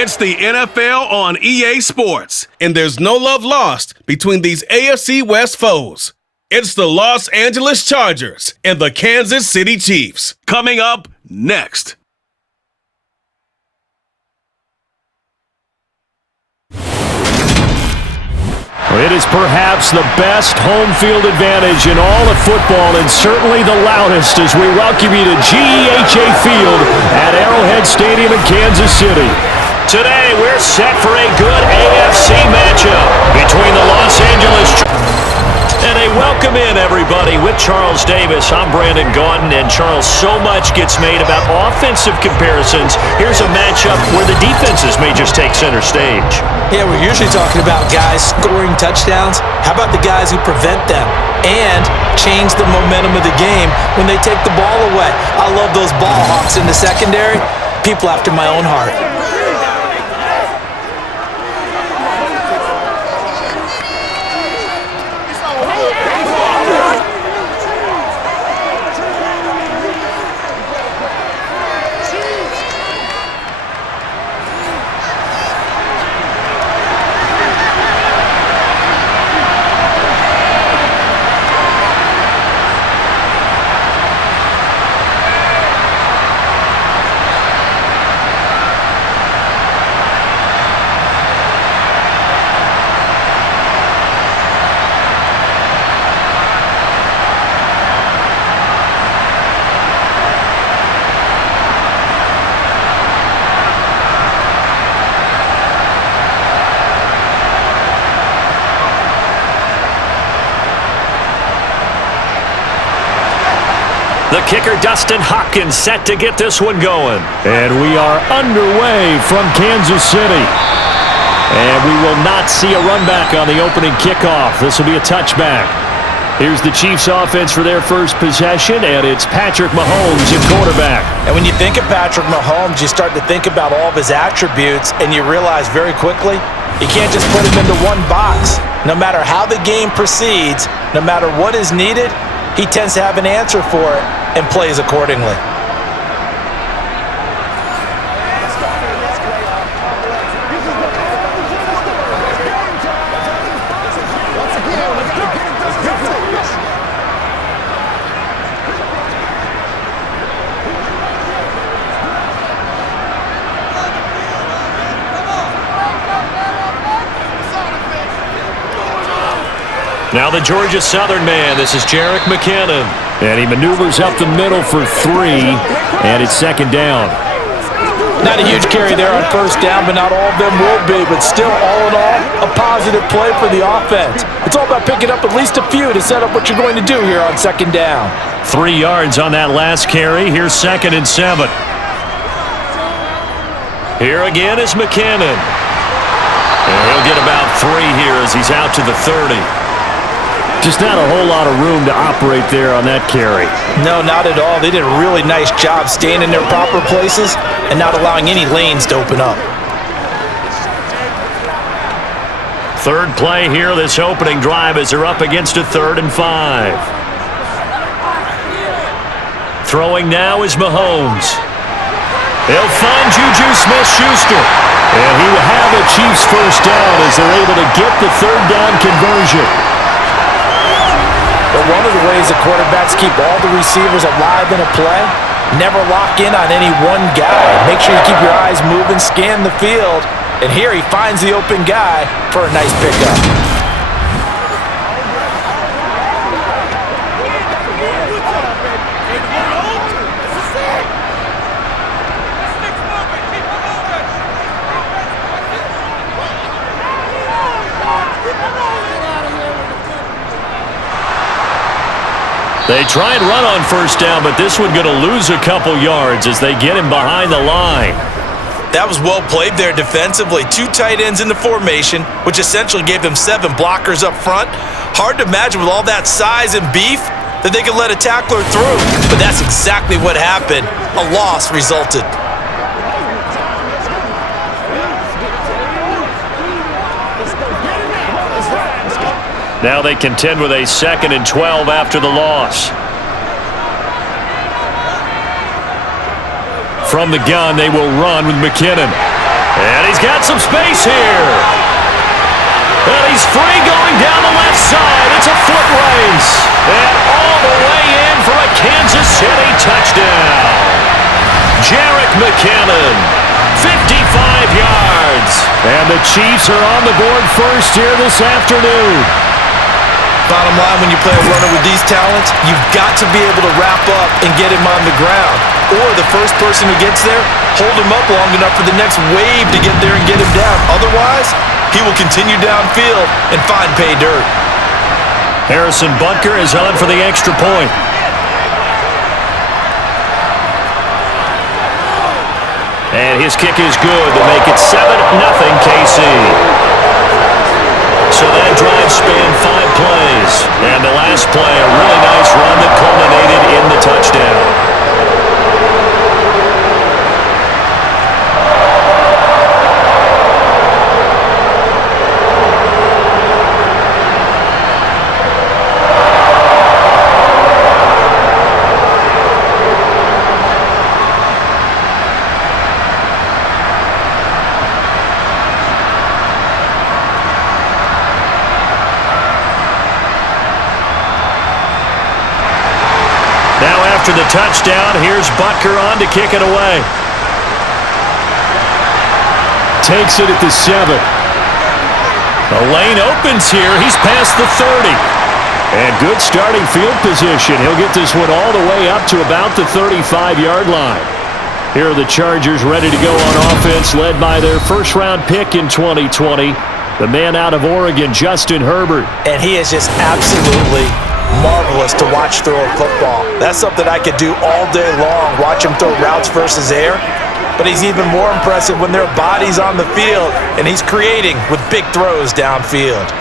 It's the NFL on EA Sports, and there's no love lost between these AFC West foes. It's the Los Angeles Chargers and the Kansas City Chiefs. Coming up next. It is perhaps the best home field advantage in all of football, and certainly the loudest as we welcome you to GEHA Field at Arrowhead Stadium in Kansas City. Today, we're set for a good AFC matchup between the Los Angeles and a welcome in, everybody, with Charles Davis. I'm Brandon Gaudin, and Charles, so much gets made about offensive comparisons. Here's a matchup where the defenses may just take center stage. Yeah, we're usually talking about guys scoring touchdowns. How about the guys who prevent them and change the momentum of the game when they take the ball away? I love those ball hawks in the secondary. People after my own heart. The kicker, Dustin Hopkins, set to get this one going. And we are underway from Kansas City. And we will not see a run back on the opening kickoff. This will be a touchback. Here's the Chiefs offense for their first possession, and it's Patrick Mahomes at quarterback. And when you think of Patrick Mahomes, you start to think about all of his attributes, and you realize very quickly, you can't just put him into one box. No matter how the game proceeds, no matter what is needed, he tends to have an answer for it and plays accordingly. Now the Georgia Southern man, this is Jerick McKinnon. And he maneuvers up the middle for 3, and it's second down. Not a huge carry there on first down, but not all of them will be. But still, all in all, a positive play for the offense. It's all about picking up at least a few to set up what you're going to do here on second down. 3 yards on that last carry. Here's 2nd and 7. Here again is McKinnon. And he'll get about 3 here as he's out to the 30. Just not a whole lot of room to operate there on that carry. No, not at all. They did a really nice job staying in their proper places and not allowing any lanes to open up. Third play here, this opening drive, as they're up against a 3rd and 5. Throwing now is Mahomes. They'll find Juju Smith-Schuster. And he will have a Chiefs first down as they're able to get the 3rd down conversion. But one of the ways the quarterbacks keep all the receivers alive in a play, never lock in on any one guy. Make sure you keep your eyes moving, scan the field, and here he finds the open guy for a nice pickup. They try and run on first down, but this one going to lose a couple yards as they get him behind the line. That was well played there defensively. 2 tight ends in the formation, which essentially gave them 7 blockers up front. Hard to imagine with all that size and beef that they could let a tackler through. But that's exactly what happened. A loss resulted. Now they contend with a 2nd and 12 after the loss. From the gun, they will run with McKinnon. And he's got some space here. And he's free going down the left side. It's a foot race. And all the way in for a Kansas City touchdown. Jarek McKinnon, 55 yards. And the Chiefs are on the board first here this afternoon. Bottom line, when you play a runner with these talents, you've got to be able to wrap up and get him on the ground. Or the first person who gets there, hold him up long enough for the next wave to get there and get him down. Otherwise, he will continue downfield and find pay dirt. Harrison Butker is on for the extra point. And his kick is good to make it 7-0 KC. So that drive spanned 5 plays. And the last play, a really nice run that culminated in the touchdown. After the touchdown, here's Butker on to kick it away. Takes it at the 7. The lane opens here. He's past the 30. And good starting field position. He'll get this one all the way up to about the 35-yard line. Here are the Chargers ready to go on offense, led by their first-round pick in 2020, the man out of Oregon, Justin Herbert. And he is just absolutely marvelous to watch throw a football. That's something I could do all day long, watch him throw routes versus air. But he's even more impressive when there are bodies on the field and he's creating with big throws downfield.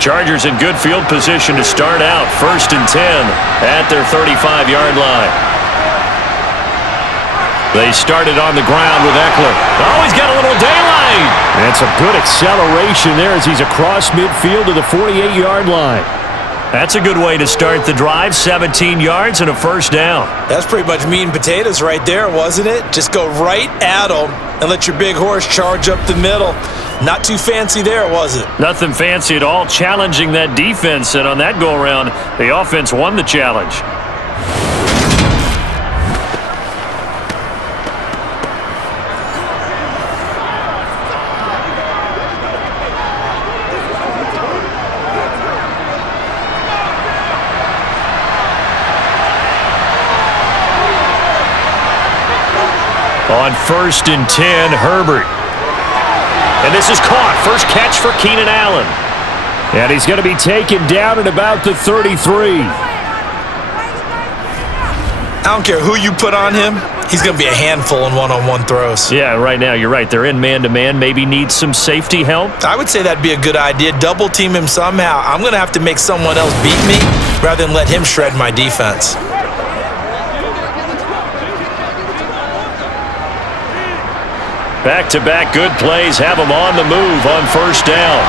Chargers in good field position to start out. 1st and 10 at their 35-yard line. They started on the ground with Eckler. Oh, he's got a little daylight. And some good acceleration there as he's across midfield to the 48-yard line. That's a good way to start the drive. 17 yards and a first down. That's pretty much meat and potatoes right there, wasn't it? Just go right at them and let your big horse charge up the middle. Not too fancy there, was it? Nothing fancy at all. Challenging that defense, and on that go-around, the offense won the challenge. On 1st and 10, Herbert. And this is caught. First catch for Keenan Allen. And he's going to be taken down at about the 33. I don't care who you put on him. He's going to be a handful in one-on-one throws. Yeah, right now, you're right. They're in man-to-man. Maybe need some safety help. I would say that'd be a good idea. Double team him somehow. I'm going to have to make someone else beat me rather than let him shred my defense. Back-to-back good plays have him on the move on first down.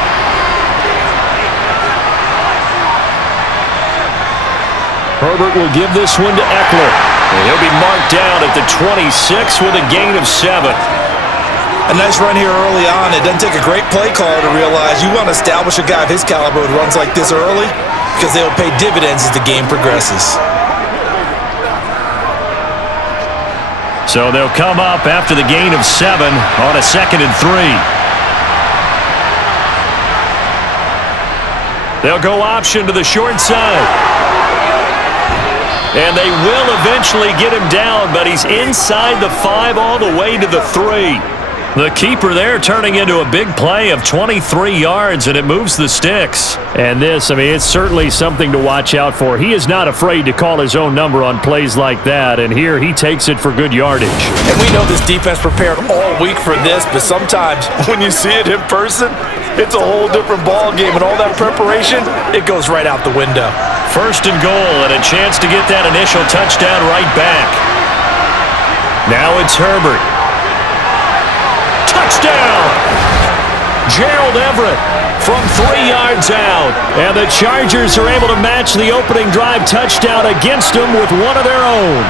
Herbert will give this one to Eckler. And he'll be marked down at the 26 with a gain of 7. A nice run here early on. It doesn't take a great play caller to realize you want to establish a guy of his caliber who runs like this early because they'll pay dividends as the game progresses. So they'll come up after the gain of 7 on a 2nd and 3. They'll go option to the short side. And they will eventually get him down, but he's inside the 5 all the way to the 3. The keeper there turning into a big play of 23 yards, and it moves the sticks. And this, I mean, it's certainly something to watch out for. He is not afraid to call his own number on plays like that, and here he takes it for good yardage. And we know this defense prepared all week for this, but sometimes when you see it in person, it's a whole different ball game, and all that preparation, it goes right out the window. 1st and goal, and a chance to get that initial touchdown right back. Now it's Herbert. Touchdown! Gerald Everett from 3 yards out. And the Chargers are able to match the opening drive touchdown against them with one of their own.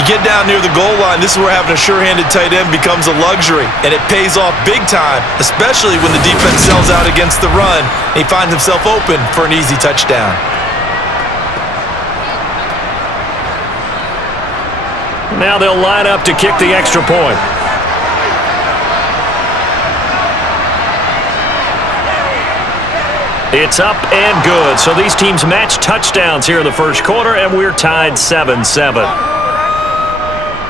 You get down near the goal line, this is where having a sure-handed tight end becomes a luxury, and it pays off big time, especially when the defense sells out against the run, and he finds himself open for an easy touchdown. Now they'll line up to kick the extra point. It's up and good. So these teams match touchdowns here in the first quarter, and we're tied 7-7.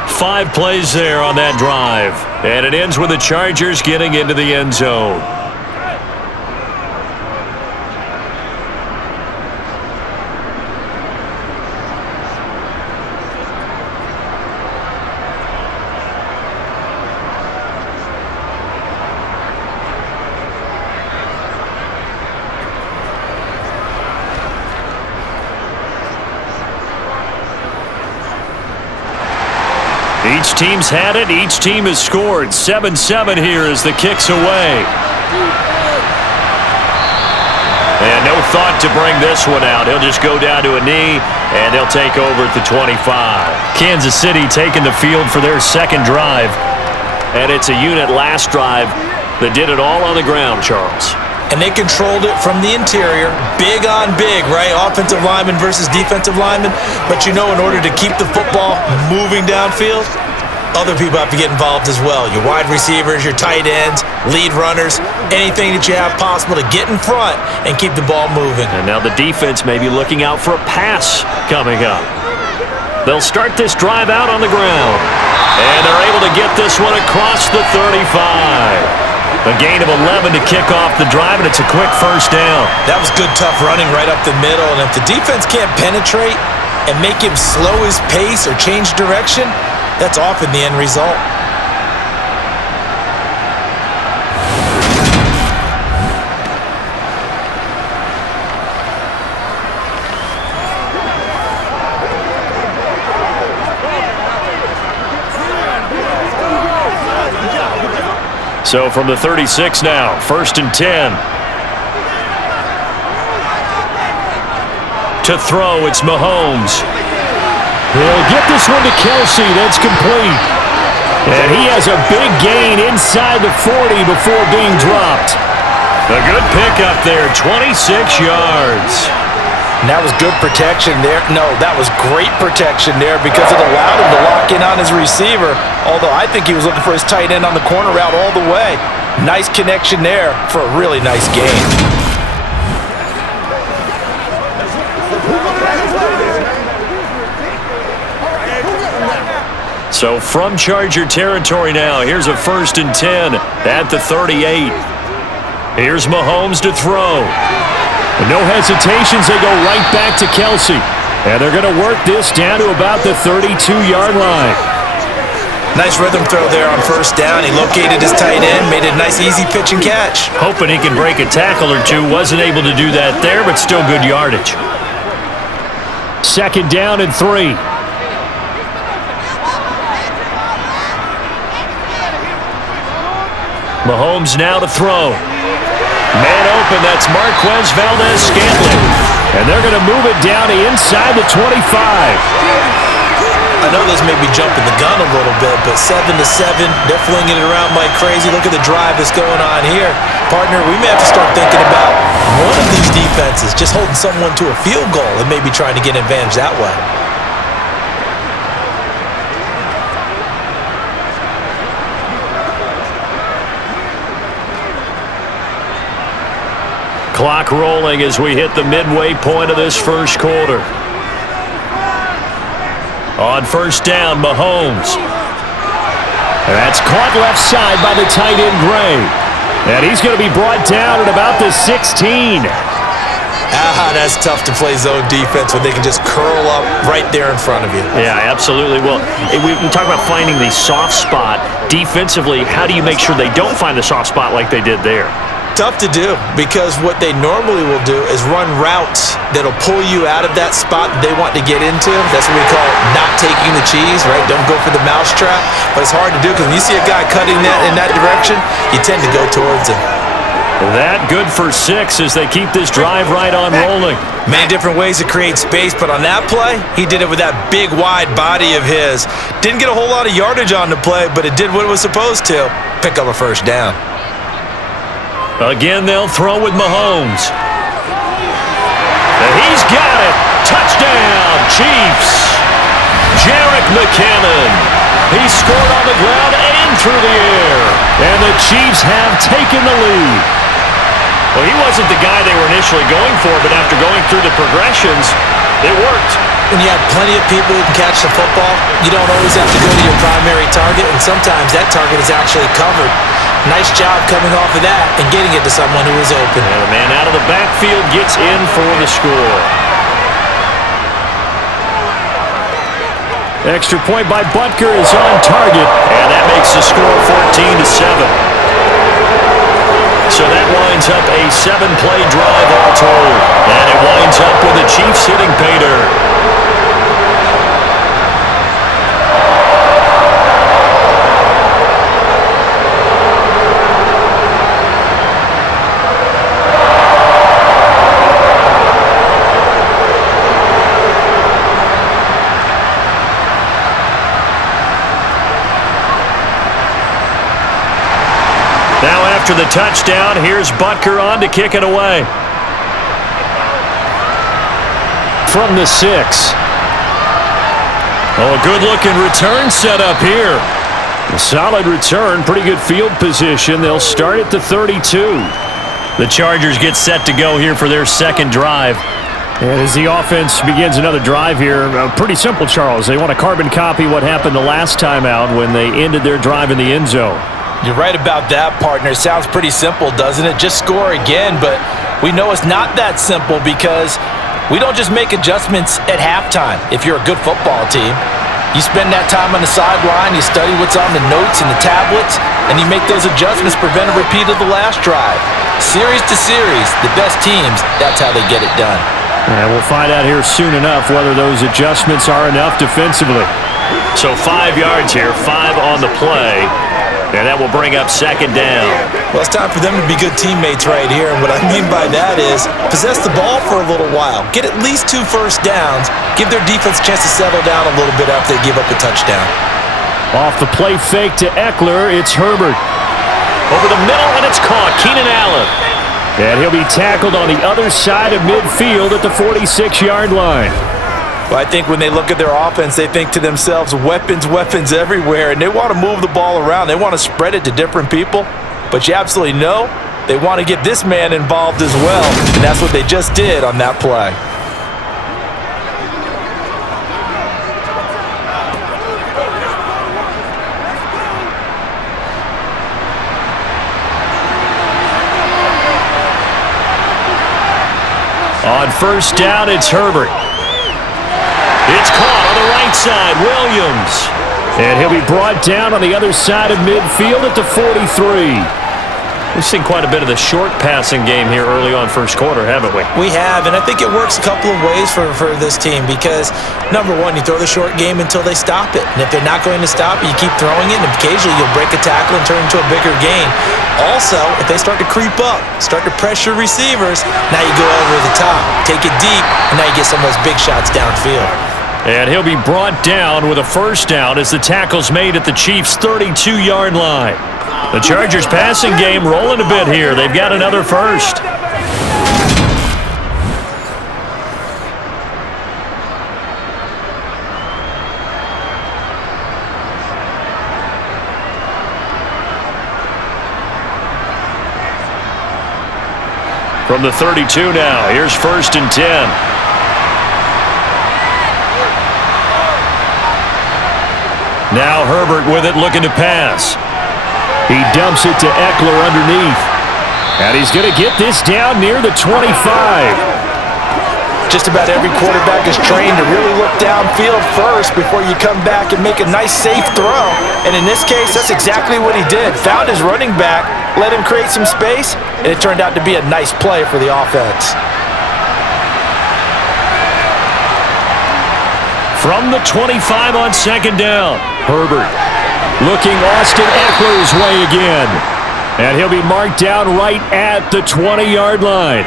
5 plays there on that drive. And it ends with the Chargers getting into the end zone. Each team's had it. Each team has scored. 7-7 here as the kick's away. And no thought to bring this one out. He'll just go down to a knee, and they'll take over at the 25. Kansas City taking the field for their second drive. And it's a unit last drive that did it all on the ground, Charles. And they controlled it from the interior, big on big, right? Offensive lineman versus defensive lineman. But you know, in order to keep the football moving downfield, other people have to get involved as well. Your wide receivers, your tight ends, lead runners, anything that you have possible to get in front and keep the ball moving. And now the defense may be looking out for a pass coming up. They'll start this drive out on the ground. And they're able to get this one across the 35. A gain of 11 to kick off the drive, and it's a quick first down. That was good, tough running right up the middle. And if the defense can't penetrate and make him slow his pace or change direction, that's often the end result. So from the 36 now, 1st and 10. To throw, it's Mahomes. He'll get this one to Kelsey. That's complete. And he has a big gain inside the 40 before being dropped. A good pickup there, 26 yards. And that was good protection there. No, that was great protection there because it allowed him to lock in on his receiver, although I think he was looking for his tight end on the corner route all the way. Nice connection there for a really nice gain. So from Charger territory now, here's a 1st and 10 at the 38. Here's Mahomes to throw. No hesitations, they go right back to Kelsey. And they're going to work this down to about the 32-yard line. Nice rhythm throw there on 1st down. He located his tight end, made it a nice easy pitch and catch. Hoping he can break a tackle or two. Wasn't able to do that there, but still good yardage. 2nd down and 3. Mahomes now to throw. Man open, that's Marquez Valdez-Scantling. And they're going to move it down to inside the 25. I know this may be jumping the gun a little bit, but 7-7, they're flinging it around like crazy. Look at the drive that's going on here. Partner, we may have to start thinking about one of these defenses just holding someone to a field goal and maybe trying to get an advantage that way. Clock rolling as we hit the midway point of this first quarter. On 1st down, Mahomes. And that's caught left side by the tight end, Gray. And he's going to be brought down at about the 16. That's tough to play zone defense when they can just curl up right there in front of you. Yeah, absolutely. Well, we talk about finding the soft spot defensively. How do you make sure they don't find the soft spot like they did there? Tough to do, because what they normally will do is run routes that'll pull you out of that spot that they want to get into. That's what we call not taking the cheese, right? Don't go for the mousetrap. But it's hard to do, because when you see a guy cutting that in that direction, you tend to go towards him. That good for 6 as they keep this drive right on rolling. Many different ways to create space, but on that play, he did it with that big, wide body of his. Didn't get a whole lot of yardage on the play, but it did what it was supposed to. Pick up a first down. Again, they'll throw with Mahomes. And he's got it. Touchdown, Chiefs. Jerick McKinnon. He scored on the ground and through the air. And the Chiefs have taken the lead. Well, he wasn't the guy they were initially going for, but after going through the progressions, it worked. When you have plenty of people who can catch the football, you don't always have to go to your primary target, and sometimes that target is actually covered. Nice job coming off of that and getting it to someone who is open. And the man out of the backfield gets in for the score. Extra point by Butker is on target, and that makes the score 14-7. So that winds up a 7-play drive all told. And it winds up with the Chiefs hitting pay dirt. Now after the touchdown, here's Butker on to kick it away. From the 6. Oh, a good-looking return set up here. A solid return, pretty good field position. They'll start at the 32. The Chargers get set to go here for their second drive. And as the offense begins another drive here, pretty simple, Charles. They want to carbon copy what happened the last time out when they ended their drive in the end zone. You're right about that, partner. It sounds pretty simple, doesn't it? Just score again, but we know it's not that simple, because we don't just make adjustments at halftime if you're a good football team. You spend that time on the sideline, you study what's on the notes and the tablets, and you make those adjustments, prevent a repeat of the last drive. Series to series, the best teams, that's how they get it done. And we'll find out here soon enough whether those adjustments are enough defensively. So 5 yards here, 5 on the play. And that will bring up second down. Well, it's time for them to be good teammates right here. And what I mean by that is possess the ball for a little while. Get at least 2 first downs. Give their defense a chance to settle down a little bit after they give up a touchdown. Off the play fake to Eckler, it's Herbert. Over the middle, and it's caught. Keenan Allen. And he'll be tackled on the other side of midfield at the 46-yard line. Well, I think when they look at their offense, they think to themselves, weapons, weapons everywhere, and they want to move the ball around. They want to spread it to different people, but you absolutely know they want to get this man involved as well, and that's what they just did on that play. On first down, it's Herbert. It's caught on the right side, Williams. And he'll be brought down on the other side of midfield at the 43. We've seen quite a bit of the short passing game here early on first quarter, haven't we? We have, and I think it works a couple of ways for this team, because, number one, you throw the short game until they stop it. And if they're not going to stop it, you keep throwing it, and occasionally you'll break a tackle and turn it into a bigger gain. Also, if they start to creep up, start to pressure receivers, now you go over the top, take it deep, and now you get some of those big shots downfield. And he'll be brought down with a first down as the tackle's made at the Chiefs' 32-yard line. The Chargers passing game rolling a bit here. They've got another first. From the 32 now, here's 1st and 10. Now Herbert with it, looking to pass. He dumps it to Eckler underneath. And he's going to get this down near the 25. Just about every quarterback is trained to really look downfield first before you come back and make a nice, safe throw. And in this case, that's exactly what he did. Found his running back, let him create some space, and it turned out to be a nice play for the offense. From the 25 on second down, Herbert looking Austin Eckler's way again. And he'll be marked down right at the 20-yard line.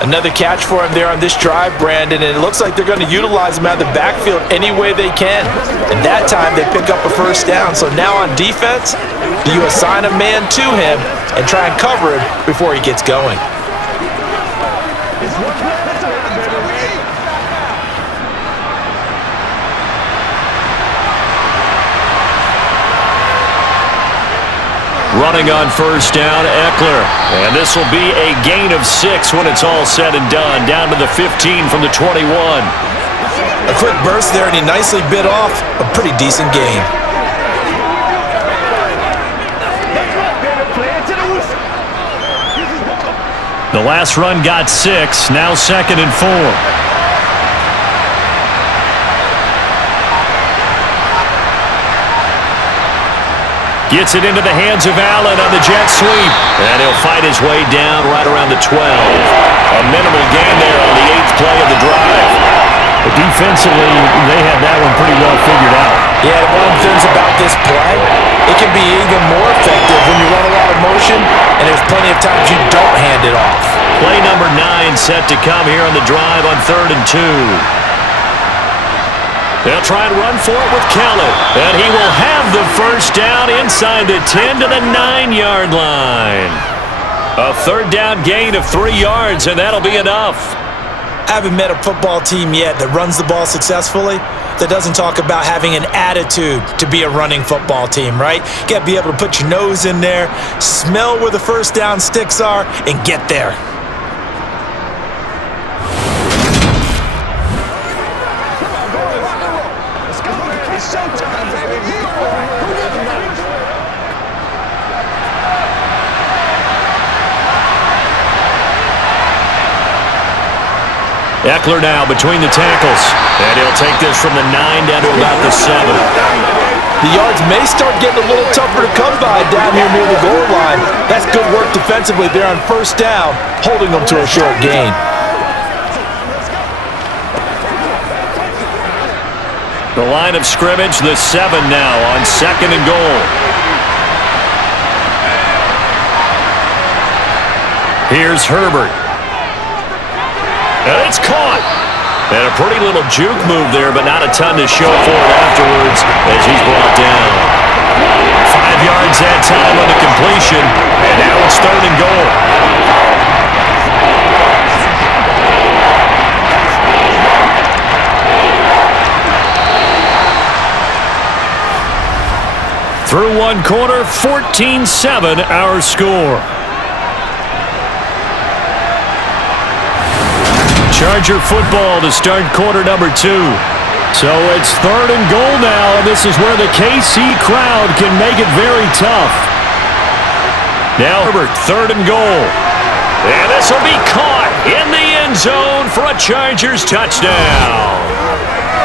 Another catch for him there on this drive, Brandon, and it looks like they're going to utilize him out of the backfield any way they can. And that time they pick up a first down. So now on defense, do you assign a man to him and try and cover him before he gets going? Running on first down, Eckler. And this will be a gain of 6 when it's all said and done. Down to the 15 from the 21. A quick burst there, and he nicely bit off a pretty decent gain. The last run got 6. Now 2nd and 4. Gets it into the hands of Allen on the jet sweep. And he'll fight his way down right around the 12. A minimal gain there on the 8th play of the drive. But defensively, they had that one pretty well figured out. Yeah, one of the things about this play, it can be even more effective when you run a lot of motion, and there's plenty of times you don't hand it off. Play number 9 set to come here on the drive on 3rd and 2. They'll try and run for it with Kelly. And he will have the first down inside the 10 to the 9-yard line. A 3rd down gain of 3 yards, and that'll be enough. I haven't met a football team yet that runs the ball successfully that doesn't talk about having an attitude to be a running football team, right? You got to be able to put your nose in there, smell where the first down sticks are, and get there. Eckler now between the tackles. And he'll take this from the 9 down to about the 7. The yards may start getting a little tougher to come by down here near the goal line. That's good work defensively there on first down, holding them to a short gain. The line of scrimmage, the 7 now on 2nd and goal. Here's Herbert. And it's caught. And a pretty little juke move there, but not a ton to show for it afterwards as he's brought down. 5 yards that time on the completion, and now it's 3rd and goal. Through one quarter, 14-7 our score. Charger football to start quarter number 2. So it's 3rd and goal now, and this is where the KC crowd can make it very tough. Now Herbert, 3rd and goal. And this will be caught in the end zone for a Chargers touchdown.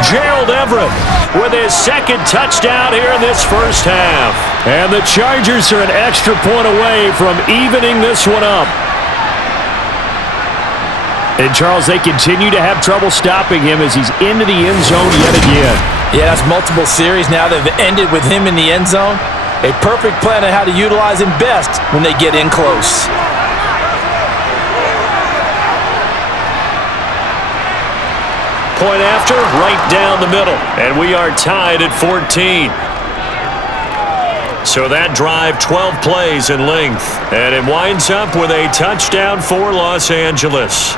Gerald Everett with his 2nd touchdown here in this first half. And the Chargers are an extra point away from evening this one up. And, Charles, they continue to have trouble stopping him as he's into the end zone yet again. Yeah, that's multiple series now that have ended with him in the end zone. A perfect plan on how to utilize him best when they get in close. Point after, right down the middle. And we are tied at 14. So that drive, 12 plays in length. And it winds up with a touchdown for Los Angeles.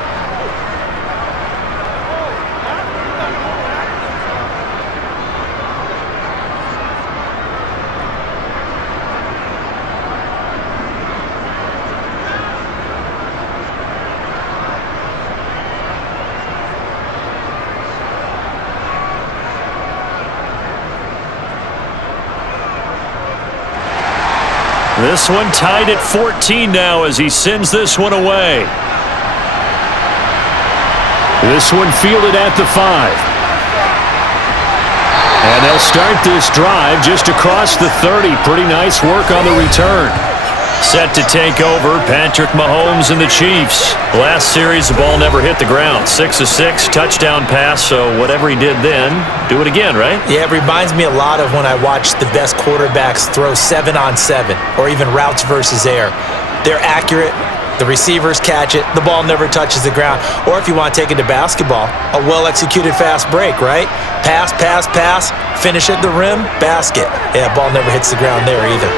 This one tied at 14 now as he sends this one away. This one fielded at the 5. And they'll start this drive just across the 30. Pretty nice work on the return. Set to take over, Patrick Mahomes and the Chiefs. Last series, the ball never hit the ground. 6 of 6, touchdown pass, so whatever he did then, do it again, right? Yeah, it reminds me a lot of when I watched the best quarterbacks throw 7-on-7 or even routes versus air. They're accurate. The receivers catch it. The ball never touches the ground. Or if you want to take it to basketball, a well-executed fast break, right? Pass, pass, pass, finish at the rim, basket. Yeah, ball never hits the ground there either.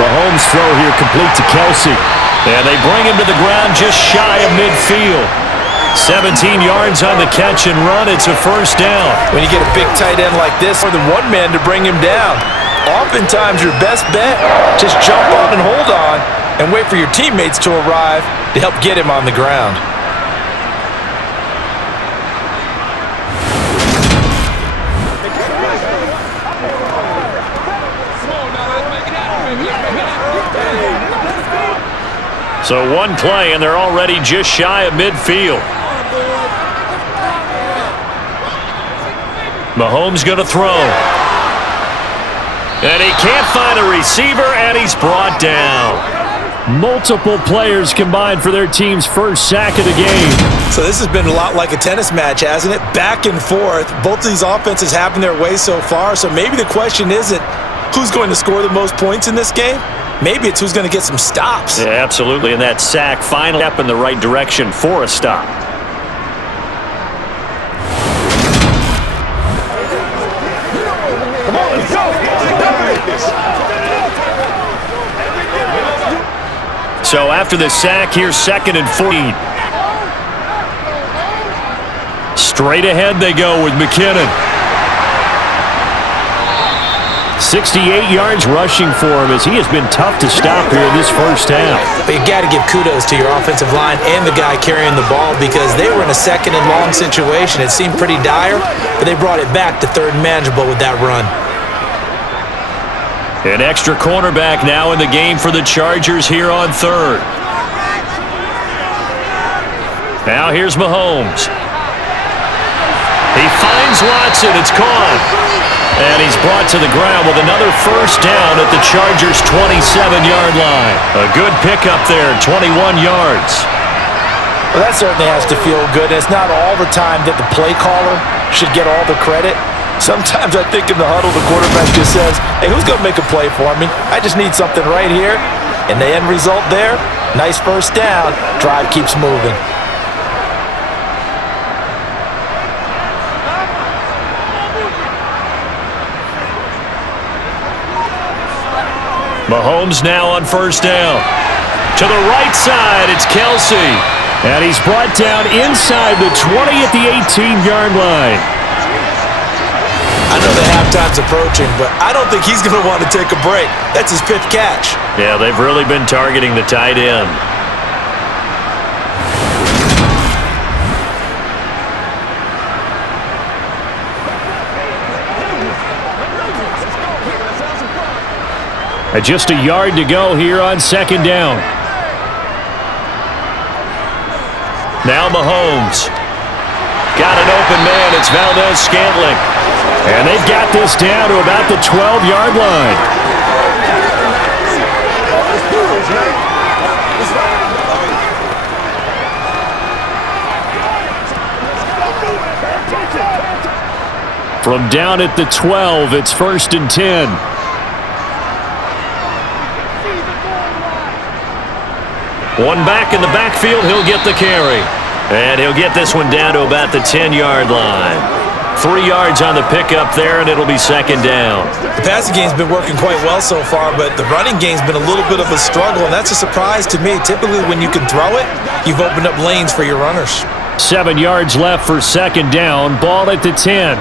Mahomes' throw here complete to Kelsey. And they bring him to the ground just shy of midfield. 17 yards on the catch and run. It's a first down. When you get a big tight end like this, more than one man to bring him down. Oftentimes your best bet, just jump on and hold on and wait for your teammates to arrive to help get him on the ground. So one play, and they're already just shy of midfield. Mahomes going to throw. And he can't find a receiver, and he's brought down. Multiple players combined for their team's first sack of the game. So this has been a lot like a tennis match, hasn't it? Back and forth. Both of these offenses having their way so far. So maybe the question isn't who's going to score the most points in this game. Maybe it's who's going to get some stops. Yeah, absolutely. And that sack, final step in the right direction for a stop. So after the sack, here's 2nd and 14. Straight ahead they go with McKinnon. 68 yards rushing for him as he has been tough to stop here in this first half. But you got to give kudos to your offensive line and the guy carrying the ball because they were in a 2nd and long situation. It seemed pretty dire, but they brought it back to 3rd and manageable with that run. An extra cornerback now in the game for the Chargers here on 3rd. Now here's Mahomes. He finds Watson. It's caught. And he's brought to the ground with another first down at the Chargers' 27-yard line. A good pickup there, 21 yards. Well, that certainly has to feel good. And it's not all the time that the play caller should get all the credit. Sometimes I think in the huddle, the quarterback just says, hey, who's going to make a play for me? I just need something right here. And the end result there, nice first down. Drive keeps moving. Mahomes now on first down. To the right side, it's Kelsey. And he's brought down inside the 20 at the 18-yard line. I know the halftime's approaching, but I don't think he's going to want to take a break. That's his 5th catch. Yeah, they've really been targeting the tight end. Just a yard to go here on 2nd down. Now Mahomes. Got an open man. It's Valdez-Scantling. And they've got this down to about the 12-yard line. From down at the 12, it's 1st and 10. One back in the backfield, he'll get the carry. And he'll get this one down to about the 10-yard line. 3 yards on the pickup there, and it'll be 2nd down. The passing game's been working quite well so far, but the running game's been a little bit of a struggle, and that's a surprise to me. Typically, when you can throw it, you've opened up lanes for your runners. 7 yards left for 2nd down. Ball at the 10.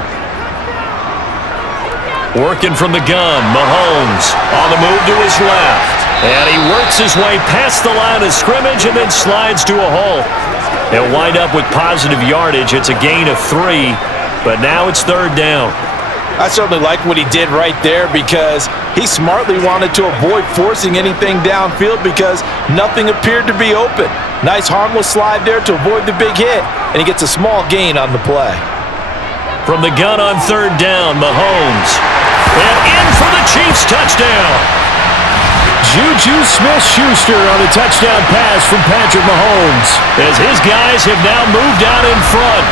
Working from the gun, Mahomes on the move to his left. And he works his way past the line of scrimmage and then slides to a halt. He'll wind up with positive yardage. It's a gain of 3, but now it's 3rd down. I certainly like what he did right there because he smartly wanted to avoid forcing anything downfield because nothing appeared to be open. Nice harmless slide there to avoid the big hit. and he gets a small gain on the play. From the gun on third down, Mahomes. And in for the Chiefs touchdown. Juju Smith-Schuster on a touchdown pass from Patrick Mahomes, as his guys have now moved out in front.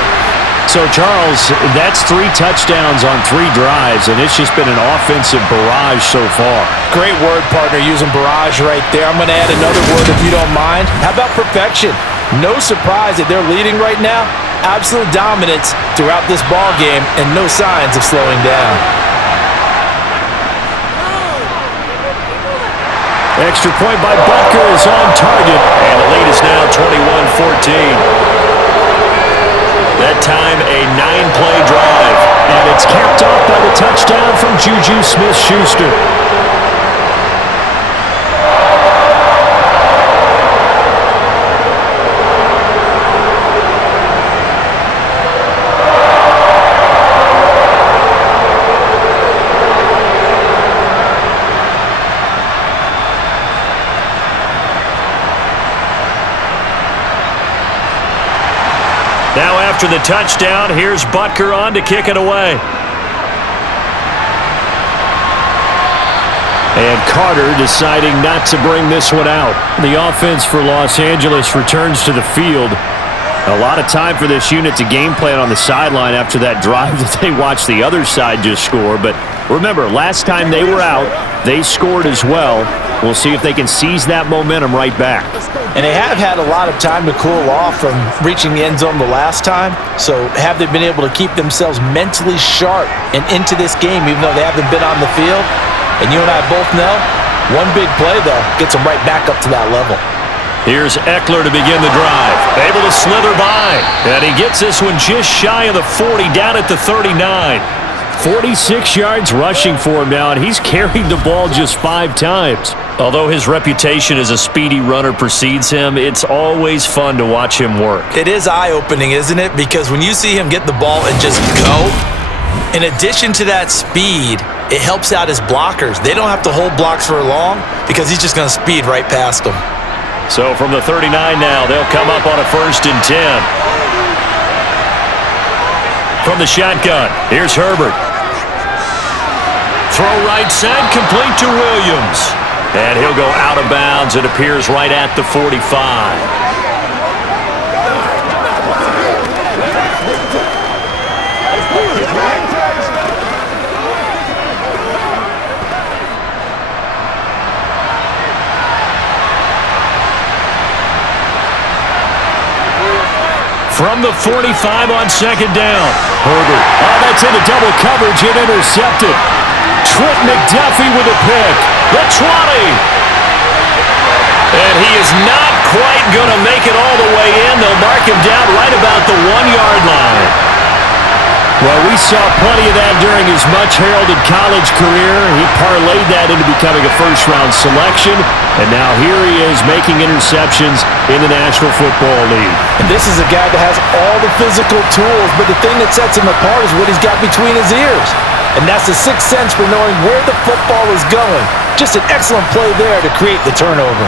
So, Charles, that's 3 touchdowns on 3 drives, and it's just been an offensive barrage so far. Great word, partner, using barrage right there. I'm going to add another word if you don't mind. How about perfection? No surprise that they're leading right now. Absolute dominance throughout this ball game and no signs of slowing down. Extra point by Butker is on target, and the lead is now 21-14. That time, a 9-play drive. And it's capped off by the touchdown from Juju Smith-Schuster. Now after the touchdown, here's Butker on to kick it away. And Carter deciding not to bring this one out. The offense for Los Angeles returns to the field. A lot of time for this unit to game plan on the sideline after that drive that they watched the other side just score. But remember, last time they were out, they scored as well. We'll see if they can seize that momentum right back. And they have had a lot of time to cool off from reaching the end zone the last time. So have they been able to keep themselves mentally sharp and into this game even though they haven't been on the field? And you and I both know, one big play, though, gets them right back up to that level. Here's Eckler to begin the drive. Able to slither by. And he gets this one just shy of the 40, down at the 39. 46 yards rushing for him now, and he's carried the ball just 5 times. Although his reputation as a speedy runner precedes him, it's always fun to watch him work. It is eye-opening, isn't it? Because when you see him get the ball and just go, in addition to that speed, it helps out his blockers. They don't have to hold blocks for long because he's just going to speed right past them. So from the 39 now, they'll come up on a 1st and 10. From the shotgun, here's Herbert. Throw right side, complete to Williams. And he'll go out of bounds. It appears right at the 45. From the 45 on 2nd down. Herbert. Oh, that's into double coverage and intercepted. Trent McDuffie with a pick. The 20. And he is not quite going to make it all the way in. They'll mark him down right about the 1-yard line. Well, we saw plenty of that during his much-heralded college career. He parlayed that into becoming a first-round selection, and now here he is making interceptions in the National Football League. And this is a guy that has all the physical tools, but the thing that sets him apart is what he's got between his ears. And that's the sixth sense for knowing where the football is going. Just an excellent play there to create the turnover.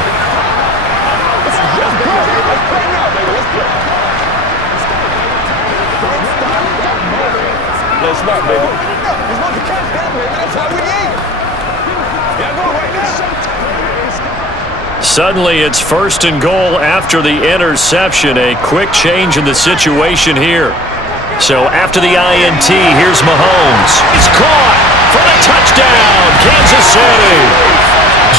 Let's not, baby. He's going to catch that, baby. That's how we eat. Yeah, go right now. Suddenly, it's 1st and goal after the interception. A quick change in the situation here. So after the INT, here's Mahomes. He's caught for the touchdown, Kansas City.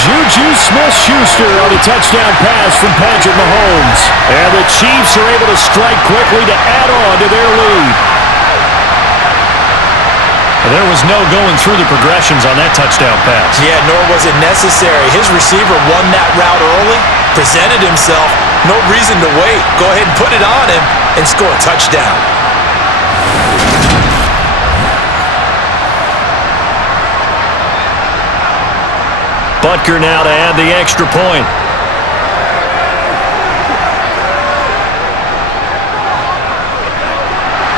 Juju Smith-Schuster on a touchdown pass from Patrick Mahomes. And the Chiefs are able to strike quickly to add on to their lead. There was no going through the progressions on that touchdown pass. Yeah, nor was it necessary. His receiver won that route early, presented himself, no reason to wait. Go ahead and put it on him and score a touchdown. Butker now to add the extra point.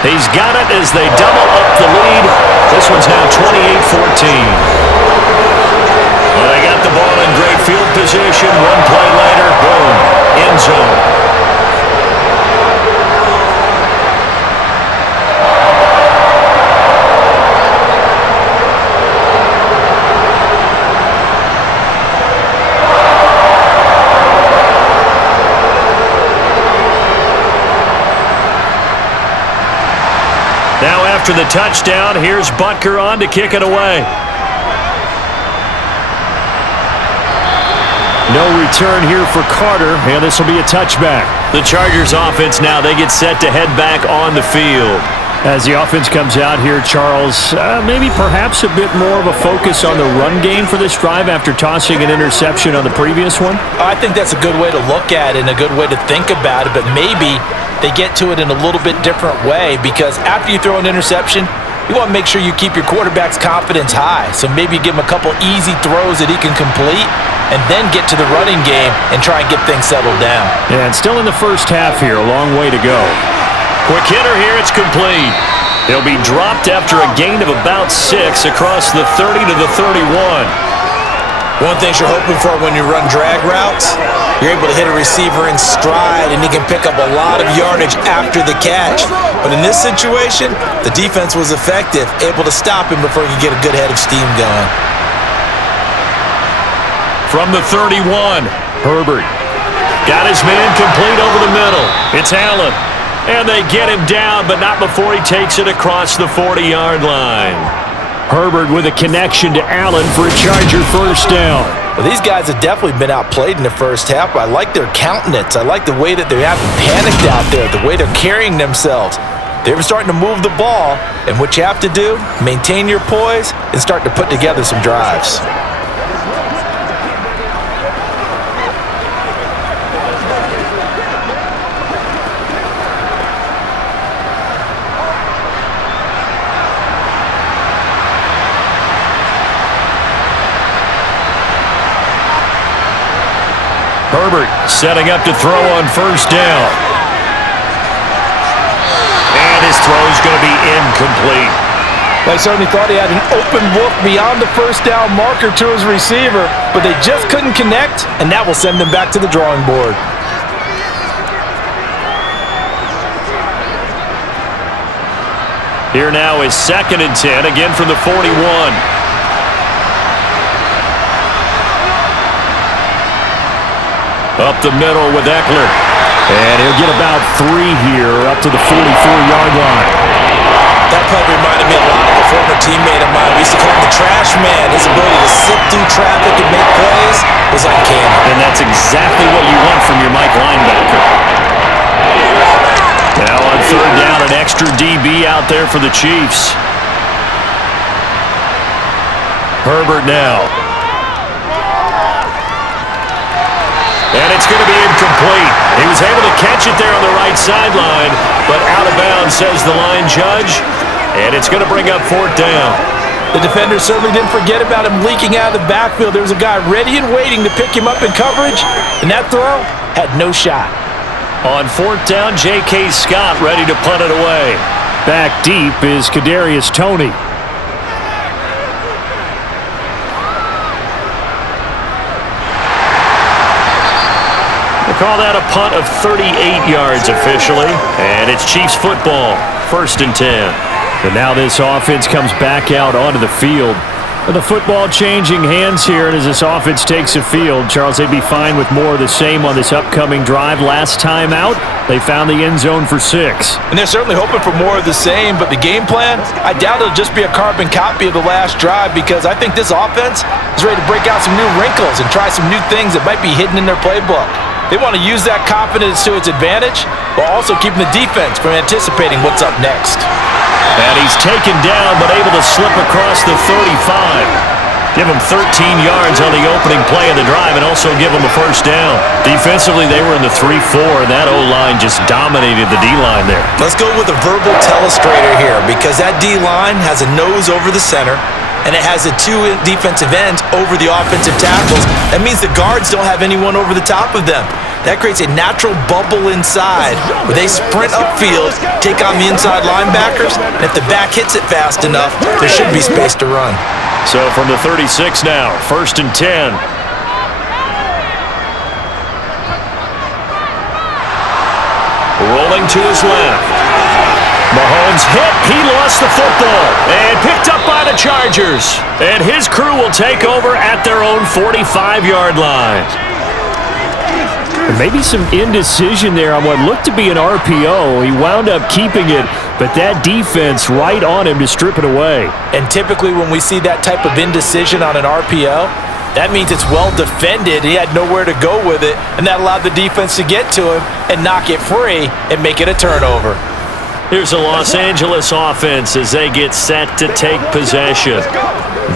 He's got it as they double up the lead. This one's now 28-14. Well, they got the ball in great field position. One play later, boom, end zone. After the touchdown, here's Butker on to kick it away. No return here for Carter, and this will be a touchback. The Chargers offense now, they get set to head back on the field. As the offense comes out here, Charles, maybe perhaps a bit more of a focus on the run game for this drive after tossing an interception on the previous one? I think that's a good way to look at it and a good way to think about it, but maybe they get to it in a little bit different way, because after you throw an interception, you want to make sure you keep your quarterback's confidence high. So maybe give him a couple easy throws that he can complete and then get to the running game and try and get things settled down. Yeah, and still in the first half here, a long way to go. Quick hitter here, it's complete. He'll be dropped after a gain of about 6 across the 30 to the 31. One thing you're hoping for when you run drag routes, you're able to hit a receiver in stride and he can pick up a lot of yardage after the catch. But in this situation, the defense was effective, able to stop him before he could get a good head of steam going. From the 31, Herbert got his man complete over the middle. It's Allen. And they get him down, but not before he takes it across the 40-yard line. Herbert with a connection to Allen for a Charger first down. Well, these guys have definitely been outplayed in the first half, but I like their countenance. I like the way that they haven't panicked out there, the way they're carrying themselves. They were starting to move the ball, and what you have to do, maintain your poise and start to put together some drives. Herbert setting up to throw on first down. And his throw's going to be incomplete. They certainly thought he had an open look beyond the first down marker to his receiver, but they just couldn't connect, and that will send them back to the drawing board. Here now is 2nd and 10, again from the 41. Up the middle with Eckler. And he'll get about 3 here up to the 44-yard line. That play reminded me a lot of a former teammate of mine. We used to call him the trash man. His ability to sift through traffic and make plays was uncanny. And that's exactly what you want from your Mike linebacker. Now on 3rd down, an extra DB out there for the Chiefs. Herbert now. And it's going to be incomplete. He was able to catch it there on the right sideline, but out of bounds, says the line judge. And it's going to bring up 4th down. The defender certainly didn't forget about him leaking out of the backfield. There was a guy ready and waiting to pick him up in coverage, and that throw had no shot. On 4th down, J.K. Scott ready to punt it away. Back deep is Kadarius Toney. Call that a punt of 38 yards officially. And it's Chiefs football, 1st and 10. And now this offense comes back out onto the field. The football changing hands here, and as this offense takes the field, Charles, they'd be fine with more of the same on this upcoming drive. Last time out, they found the end zone for 6. And they're certainly hoping for more of the same, but the game plan, I doubt it'll just be a carbon copy of the last drive, because I think this offense is ready to break out some new wrinkles and try some new things that might be hidden in their playbook. They want to use that confidence to its advantage, while also keeping the defense from anticipating what's up next. And he's taken down, but able to slip across the 35. Give him 13 yards on the opening play of the drive and also give him a first down. Defensively, they were in the 3-4, and that O-line just dominated the D-line there. Let's go with a verbal telestrator here, because that D-line has a nose over the center, and it has the 2 defensive ends over the offensive tackles. That means the guards don't have anyone over the top of them. That creates a natural bubble inside where they sprint upfield, take on the inside linebackers, and if the back hits it fast enough, there should be space to run. So from the 36 now, 1st and 10. Rolling to his left. Mahomes hit, he lost the football, and picked up by the Chargers. And his crew will take over at their own 45-yard line. Maybe some indecision there on what looked to be an RPO. He wound up keeping it, but that defense right on him to strip it away. And typically when we see that type of indecision on an RPO, that means it's well defended. He had nowhere to go with it, and that allowed the defense to get to him and knock it free and make it a turnover. Here's a Los Angeles offense as they get set to take possession.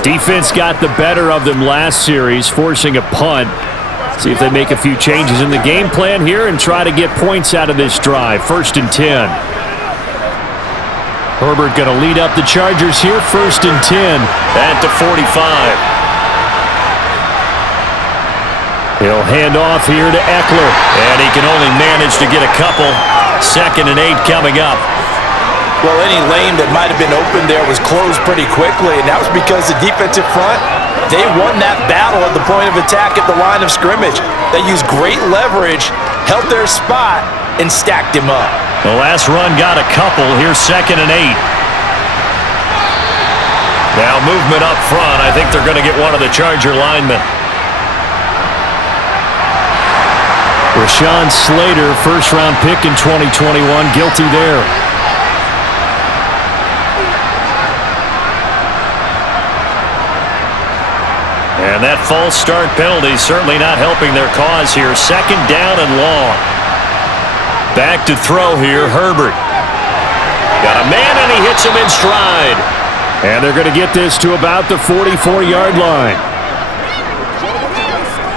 Defense got the better of them last series, forcing a punt. See if they make a few changes in the game plan here and try to get points out of this drive. 1st and 10. Herbert going to lead up the Chargers here, 1st and 10. At the 45. He'll hand off here to Eckler. And he can only manage to get a couple. 2nd and 8 coming up. Well, any lane that might have been open there was closed pretty quickly, and that was because the defensive front, they won that battle at the point of attack at the line of scrimmage. They used great leverage, held their spot, and stacked him up. The last run got a couple. Here's 2nd and 8. Now movement up front. I think they're going to get one of the Charger linemen. Rashawn Slater, first-round pick in 2021, guilty there. And that false start penalty certainly not helping their cause here. 2nd down and long. Back to throw here, Herbert. Got a man, and he hits him in stride. And they're going to get this to about the 44-yard line.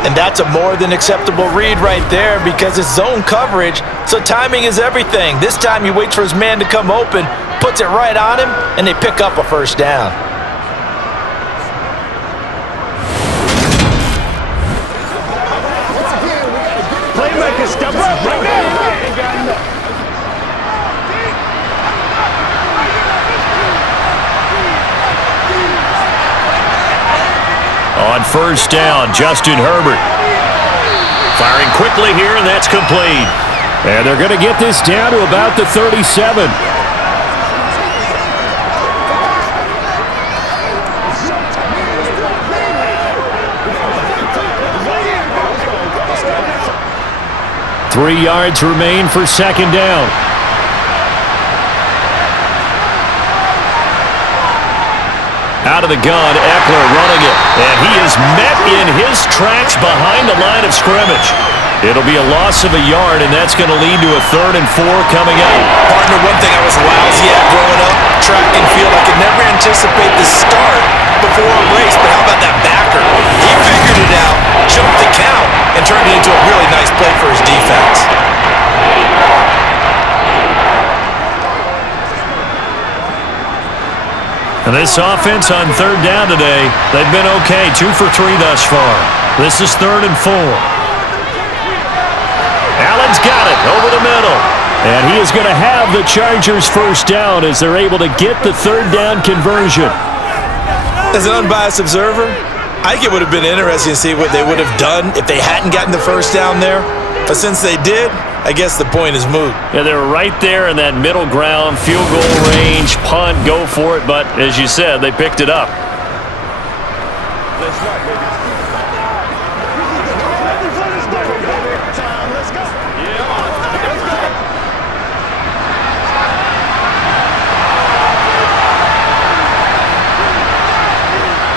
And that's a more than acceptable read right there because it's zone coverage, so timing is everything. This time he waits for his man to come open, puts it right on him, and they pick up a 1st down. Playmaker, step up right now. On 1st down, Justin Herbert. Firing quickly here, and that's complete. And they're going to get this down to about the 37. Three yards remain for 2nd down. Out of the gun, Eckler running it. And he is met in his tracks behind the line of scrimmage. It'll be a loss of a yard, and that's going to lead to a 3rd and 4 coming up. Partner, one thing I was lousy at growing up, track and field, I could never anticipate the start before a race, but how about that backer? He figured it out, jumped the count, and turned it into a really nice play for his defense. And this offense on 3rd down today, they've been okay. 2 for 3 thus far. This is 3rd and 4. Allen's got it over the middle. And he is going to have the Chargers 1st down as they're able to get the 3rd down conversion. As an unbiased observer, I think it would have been interesting to see what they would have done if they hadn't gotten the 1st down there. But since they did, I guess the point is moot. Yeah, they were right there in that middle ground, field goal range, punt, go for it. But as you said, they picked it up.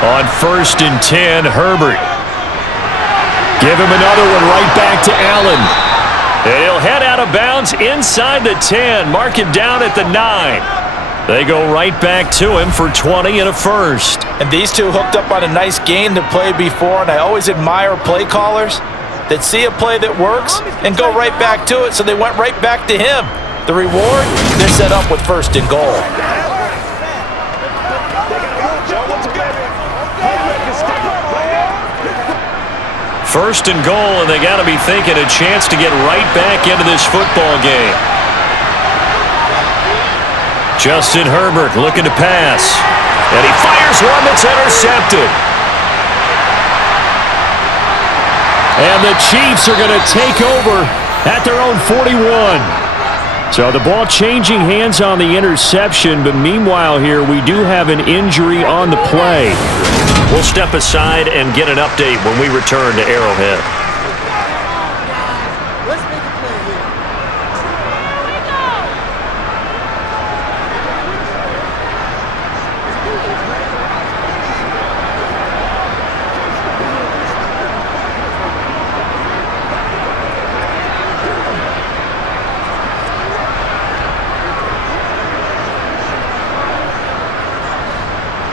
On 1st and 10, Herbert. Give him another one right back to Allen. And he'll head out of bounds inside the 10. Mark him down at the 9. They go right back to him for 20 and a 1st. And these two hooked up on a nice game to play before, and I always admire play callers that see a play that works and go right back to it, so they went right back to him. The reward, they're set up with 1st and goal. 1st and goal, and they got to be thinking a chance to get right back into this football game. Justin Herbert looking to pass. And he fires one that's intercepted. And the Chiefs are going to take over at their own 41. So the ball changing hands on the interception, but meanwhile here we do have an injury on the play. We'll step aside and get an update when we return to Arrowhead.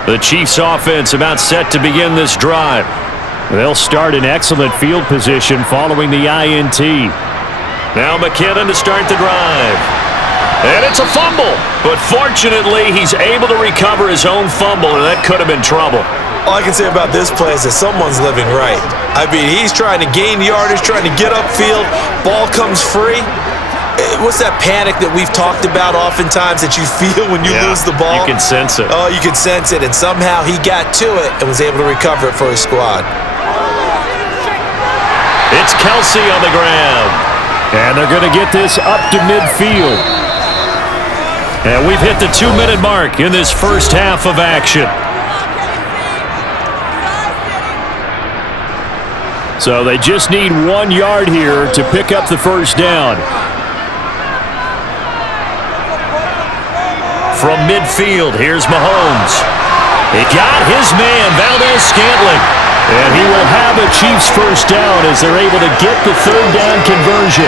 The Chiefs offense about set to begin this drive. They'll start in excellent field position following the INT. Now McKinnon to start the drive. And it's a fumble. But fortunately, he's able to recover his own fumble, and that could have been trouble. All I can say about this play is that someone's living right. I mean, he's trying to gain yardage, trying to get upfield. Ball comes free. What's that panic that we've talked about oftentimes that you feel when you lose the ball? You can sense it. Oh, you can sense it. And somehow he got to it and was able to recover it for his squad. It's Kelsey on the ground. And they're going to get this up to midfield. And we've hit the 2-minute mark in this first half of action. So they just need 1 yard here to pick up the first down. From midfield, here's Mahomes. He got his man, Valdez-Scantling. And he will have a Chiefs first down as they're able to get the third down conversion.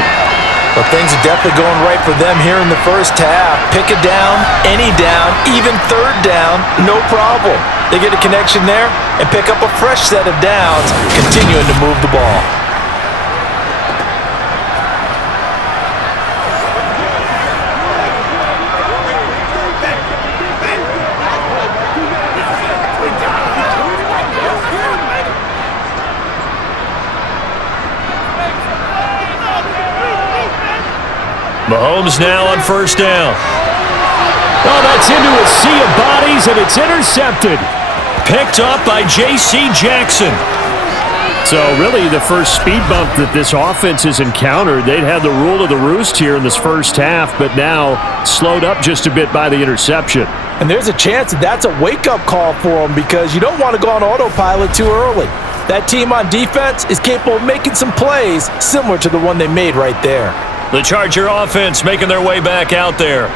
Well, things are definitely going right for them here in the first half. Pick a down, any down, even third down, no problem. They get a connection there and pick up a fresh set of downs, continuing to move the ball. Mahomes now on first down. Oh, that's into a sea of bodies, and it's intercepted. Picked up by J.C. Jackson. So really the first speed bump that this offense has encountered. They'd had the rule of the roost here in this first half, but now slowed up just a bit by the interception. And there's a chance that that's a wake-up call for them because you don't want to go on autopilot too early. That team on defense is capable of making some plays similar to the one they made right there. The Charger offense making their way back out there.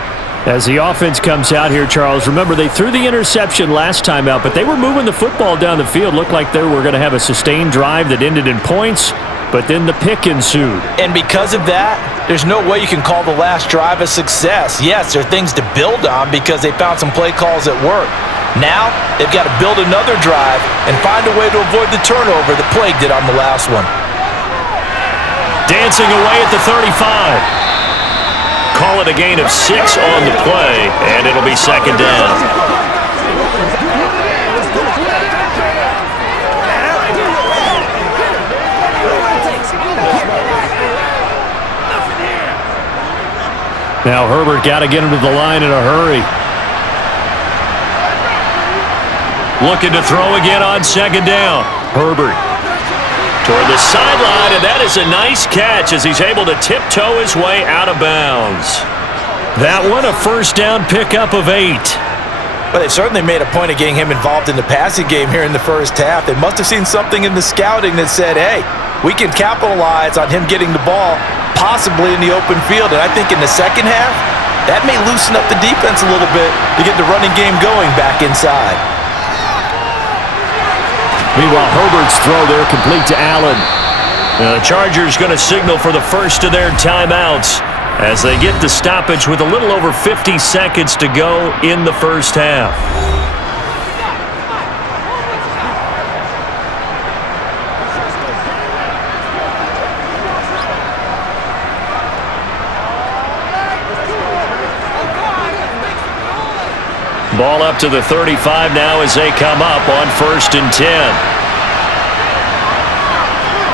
As the offense comes out here, Charles, remember they threw the interception last time out, but they were moving the football down the field. Looked like they were going to have a sustained drive that ended in points, but then the pick ensued. And because of that, there's no way you can call the last drive a success. Yes, there are things to build on because they found some play calls that work. Now, they've got to build another drive and find a way to avoid the turnover that plagued it on the last one. Dancing away at the 35. Call it a gain of 6 on the play, and it'll be second down. Now Herbert got to get him to the line in a hurry. Looking to throw again on second down. Herbert toward the sideline, and that is a nice catch as he's able to tiptoe his way out of bounds. That one, a first down pickup of 8. But they certainly made a point of getting him involved in the passing game here in the first half. They must have seen something in the scouting that said, hey, we can capitalize on him getting the ball, possibly in the open field. And I think in the second half, that may loosen up the defense a little bit to get the running game going back inside. Meanwhile, Herbert's throw there complete to Allen. The Chargers going to signal for the first of their timeouts as they get the stoppage with a little over 50 seconds to go in the first half. Ball up to the 35 now as they come up on 1st and 10.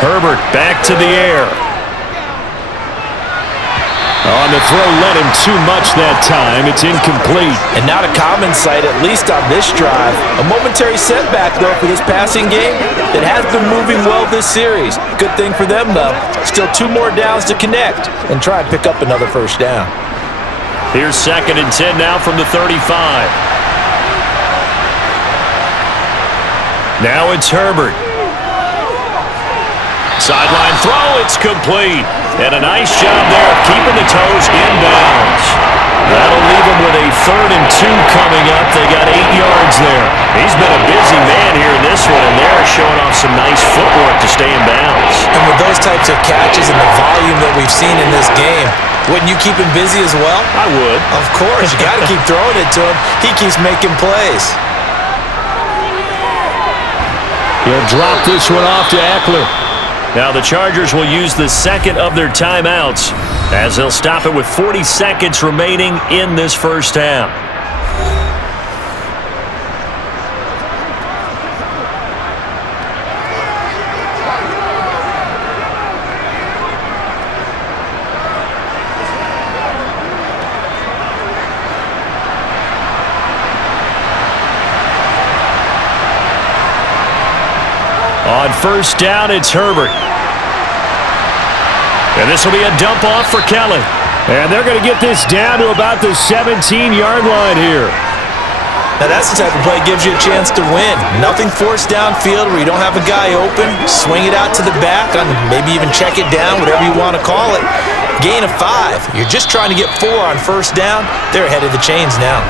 Herbert back to the air. On the throw, led him too much that time. It's incomplete. And not a common sight, at least on this drive. A momentary setback, though, for this passing game that has been moving well this series. Good thing for them, though. Still 2 more downs to connect and try and pick up another first down. Here's 2nd and 10 now from the 35. Now it's Herbert. Sideline throw, it's complete. And a nice job there of keeping the toes in bounds. That'll leave him with a 3rd and 2 coming up. They got 8 yards there. He's been a busy man here in this one, and they're showing off some nice footwork to stay in bounds. And with those types of catches and the volume that we've seen in this game, wouldn't you keep him busy as well? I would. Of course. You got to keep throwing it to him. He keeps making plays. He'll drop this one off to Eckler. Now the Chargers will use the second of their timeouts as they'll stop it with 40 seconds remaining in this first half. On first down, it's Herbert. And this will be a dump off for Kelly. And they're going to get this down to about the 17-yard line here. Now that's the type of play that gives you a chance to win. Nothing forced downfield where you don't have a guy open. Swing it out to the back, on maybe even check it down, whatever you want to call it. Gain of 5. You're just trying to get 4 on first down. They're ahead of the chains now.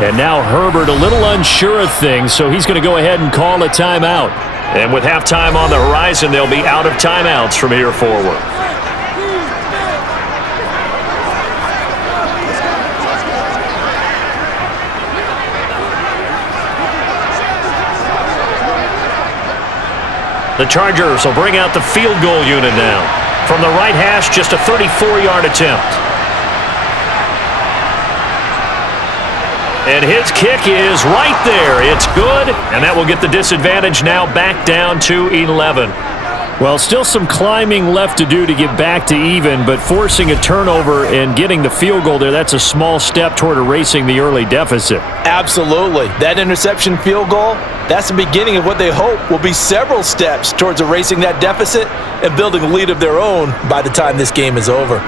And now Herbert a little unsure of things, so he's going to go ahead and call a timeout. And with halftime on the horizon, they'll be out of timeouts from here forward. The Chargers will bring out the field goal unit now. From the right hash, just a 34-yard attempt. And his kick is right there. It's good, and that will get the disadvantage now back down to 11. Well, still some climbing left to do to get back to even, but forcing a turnover and getting the field goal there, that's a small step toward erasing the early deficit. Absolutely. That interception field goal, that's the beginning of what they hope will be several steps towards erasing that deficit and building a lead of their own by the time this game is over.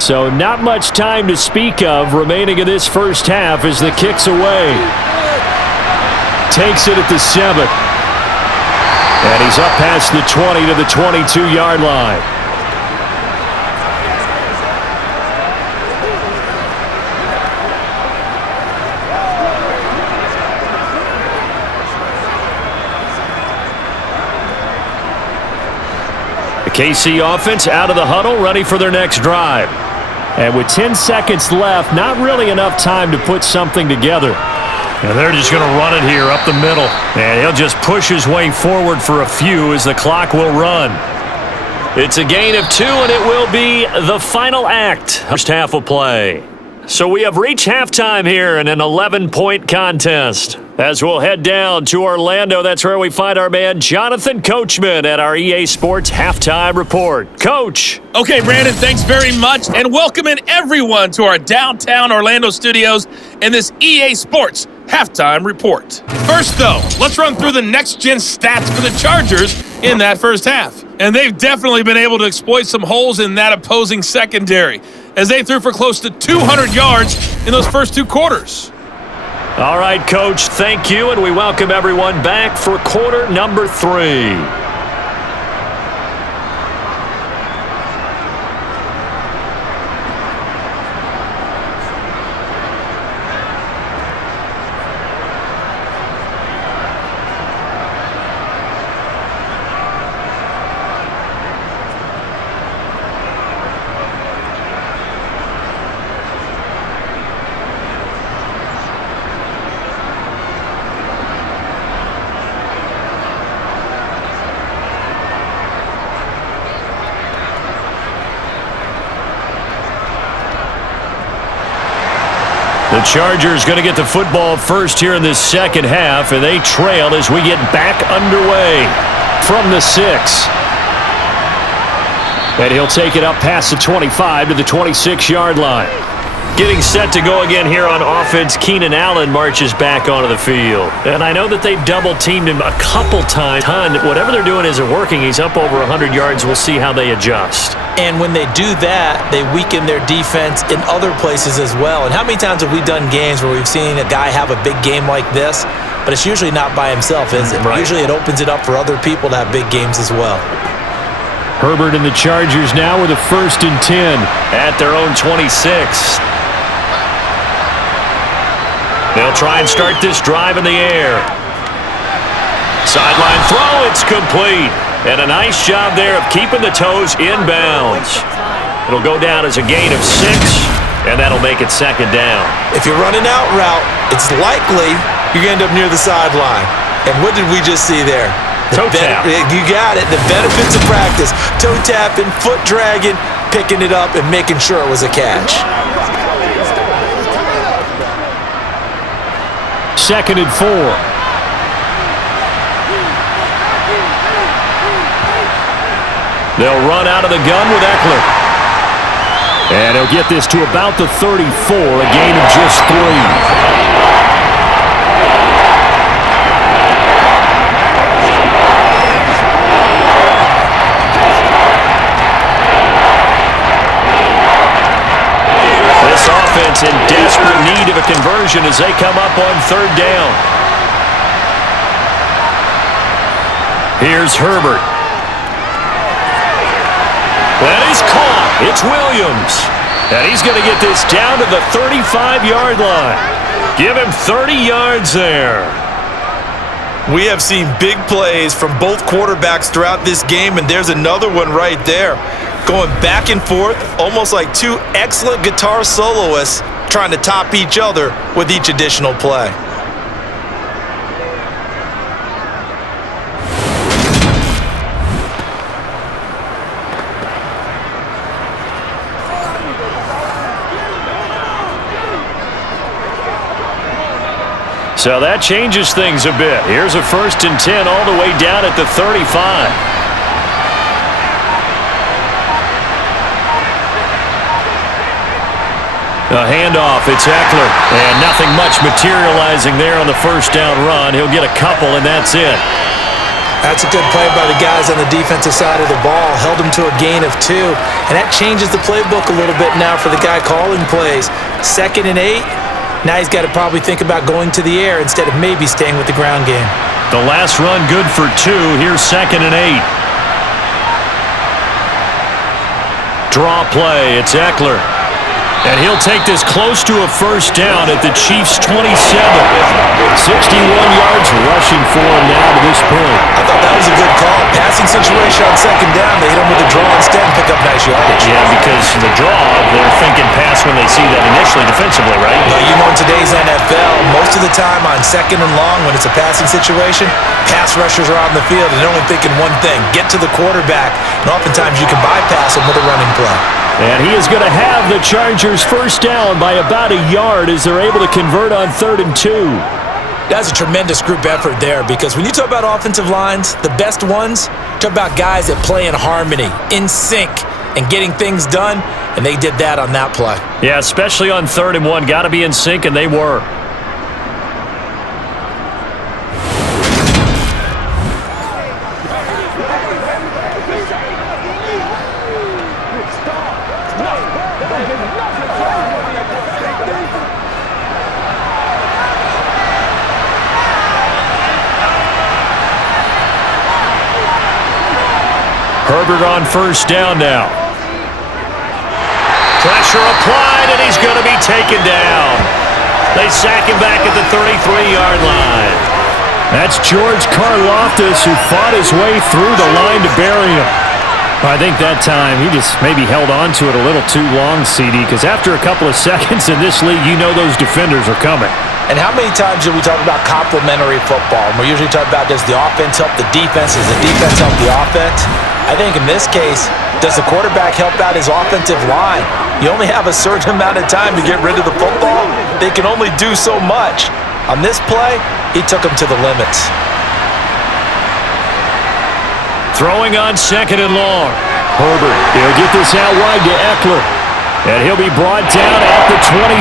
So not much time to speak of remaining in this first half as the kick's away. Takes it at the 7. And he's up past the 20 to the 22-yard line. The KC offense out of the huddle, ready for their next drive. And with 10 seconds left, not really enough time to put something together. And they're just going to run it here up the middle. And he'll just push his way forward for a few as the clock will run. It's a gain of 2, and it will be the final act. First half will play. So we have reached halftime here in an 11-point contest. As we'll head down to Orlando, that's where we find our man Jonathan Coachman at our EA Sports Halftime Report. Coach. Okay, Brandon, thanks very much, and welcoming everyone to our downtown Orlando studios in this EA Sports Halftime Report. First, though, let's run through the next-gen stats for the Chargers in that first half. And they've definitely been able to exploit some holes in that opposing secondary, as they threw for close to 200 yards in those first 2 quarters. All right, Coach, thank you, and we welcome everyone back for quarter number 3. The Chargers going to get the football first here in this second half, and they trail as we get back underway from the 6. And he'll take it up past the 25 to the 26-yard line. Getting set to go again here on offense, Keenan Allen marches back onto the field. And I know that they've double-teamed him a couple times. Whatever they're doing isn't working. He's up over 100 yards. We'll see how they adjust. And when they do that, they weaken their defense in other places as well. And how many times have we done games where we've seen a guy have a big game like this, but it's usually not by himself, is it? Right. Usually it opens it up for other people to have big games as well. Herbert and the Chargers now with a 1st and 10 at their own 26. They'll try and start this drive in the air. Sideline throw, it's complete. And a nice job there of keeping the toes in bounds. It'll go down as a gain of 6, and that'll make it second down. If you're running out route, it's likely you're going to end up near the sideline. And what did we just see there? Toe tap. You got it. The benefits of practice. Toe tapping, foot dragging, picking it up, and making sure it was a catch. 2nd and 4. They'll run out of the gun with Eckler. And he'll get this to about the 34, a gain of just 3. This offense in desperate need of a conversion as they come up on 3rd down. Here's Herbert. That is caught. It's Williams. And he's going to get this down to the 35-yard line. Give him 30 yards there. We have seen big plays from both quarterbacks throughout this game, and there's another one right there. Going back and forth, almost like two excellent guitar soloists trying to top each other with each additional play. So that changes things a bit. Here's a 1st and 10 all the way down at the 35. A handoff, it's Eckler. And nothing much materializing there on the 1st down run. He'll get a couple, and that's it. That's a good play by the guys on the defensive side of the ball. Held him to a gain of 2. And that changes the playbook a little bit now for the guy calling plays. 2nd and 8. Now he's got to probably think about going to the air instead of maybe staying with the ground game. The last run good for 2. Here's 2nd and 8. Draw play. It's Eckler. And he'll take this close to a 1st down at the Chiefs' 27. 61 yards rushing for him now to this point. I thought that was a good call. Passing situation on 2nd down. They hit him with a draw instead and pick up nice yardage. Yeah, because the draw, they're thinking pass when they see that initially defensively, right? Well, you know, in today's NFL, most of the time on 2nd and long, when it's a passing situation, pass rushers are out in the field and they're only thinking one thing, get to the quarterback. And oftentimes you can bypass him with a running play. And he is going to have the Chargers 1st down by about a yard as they're able to convert on 3rd and 2. That's a tremendous group effort there, because when you talk about offensive lines, the best ones, talk about guys that play in harmony, in sync, and getting things done, and they did that on that play. Yeah, especially on 3rd and 1. Got to be in sync, and they were. Herbert on 1st down now. Pressure applied, and he's going to be taken down. They sack him back at the 33-yard line. That's George Karlaftis, who fought his way through the line to bury him. I think that time he just maybe held on to it a little too long, CD, because after a couple of seconds in this league, you know those defenders are coming. And how many times do we talk about complementary football? And we usually talk about, does the offense help the defense? Does the defense help the offense? I think in this case, does the quarterback help out his offensive line? You only have a certain amount of time to get rid of the football. They can only do so much. On this play, he took him to the limits. Throwing on 2nd and long. Herbert, he'll get this out wide to Eckler. And he'll be brought down at the 27.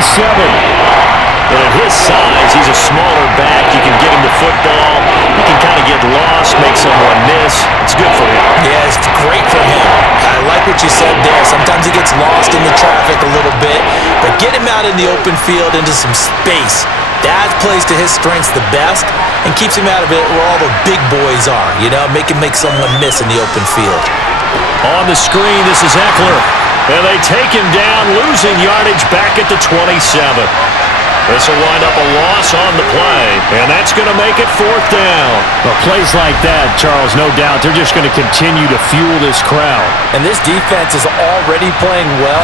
And at his size, he's a smaller back. You can get him the football. He can kind of get lost, make someone miss. It's good for him. Yeah, it's great for him. I like what you said there. Sometimes he gets lost in the traffic a little bit, but get him out in the open field into some space. That plays to his strengths the best and keeps him out of it where all the big boys are, you know, make someone miss in the open field. On the screen, this is Eckler. And they take him down, losing yardage back at the 27. This will wind up a loss on the play, and that's going to make it 4th down. Well, plays like that, Charles, no doubt, they're just going to continue to fuel this crowd. And this defense is already playing well,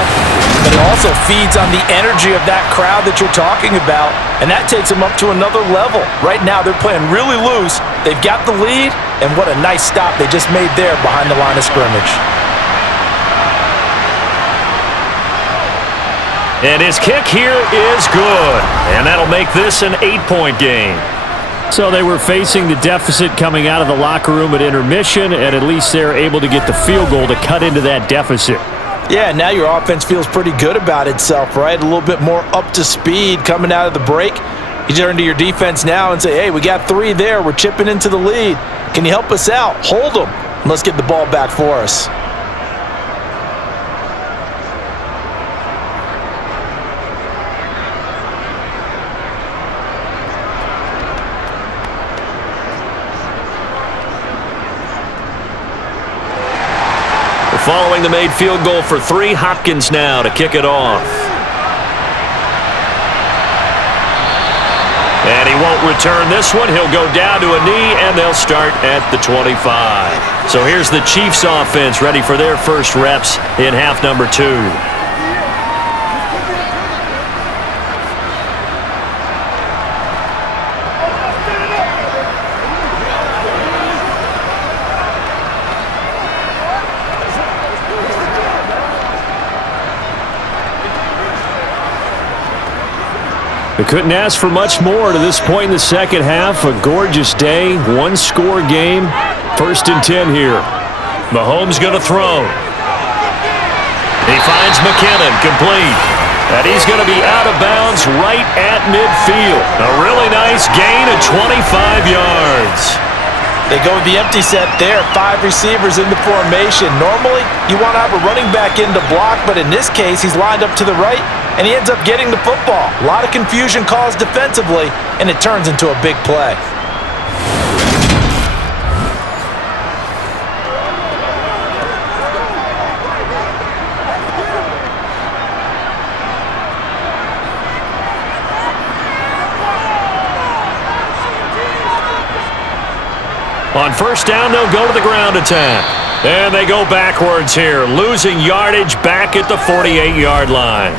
but it also feeds on the energy of that crowd that you're talking about, and that takes them up to another level. Right now, they're playing really loose. They've got the lead, and what a nice stop they just made there behind the line of scrimmage. And his kick here is good. And that'll make this an 8-point game. So they were facing the deficit coming out of the locker room at intermission, and at least they're able to get the field goal to cut into that deficit. Yeah, now your offense feels pretty good about itself, right? A little bit more up to speed coming out of the break. You turn to your defense now and say, hey, we got 3 there. We're chipping into the lead. Can you help us out? Hold them. Let's get the ball back for us. Following the made field goal for 3, Hopkins now to kick it off. And he won't return this one. He'll go down to a knee, and they'll start at the 25. So here's the Chiefs offense ready for their first reps in half number 2. They couldn't ask for much more to this point in the second half. A gorgeous day, 1-score game. 1st and 10 here. Mahomes going to throw. He finds McKinnon, complete. And he's going to be out of bounds right at midfield. A really nice gain of 25 yards. They go with the empty set there, 5 receivers in the formation. Normally, you want to have a running back in to block, but in this case, he's lined up to the right, and he ends up getting the football. A lot of confusion caused defensively, and it turns into a big play. On 1st down, they'll go to the ground attack. And they go backwards here, losing yardage back at the 48-yard line.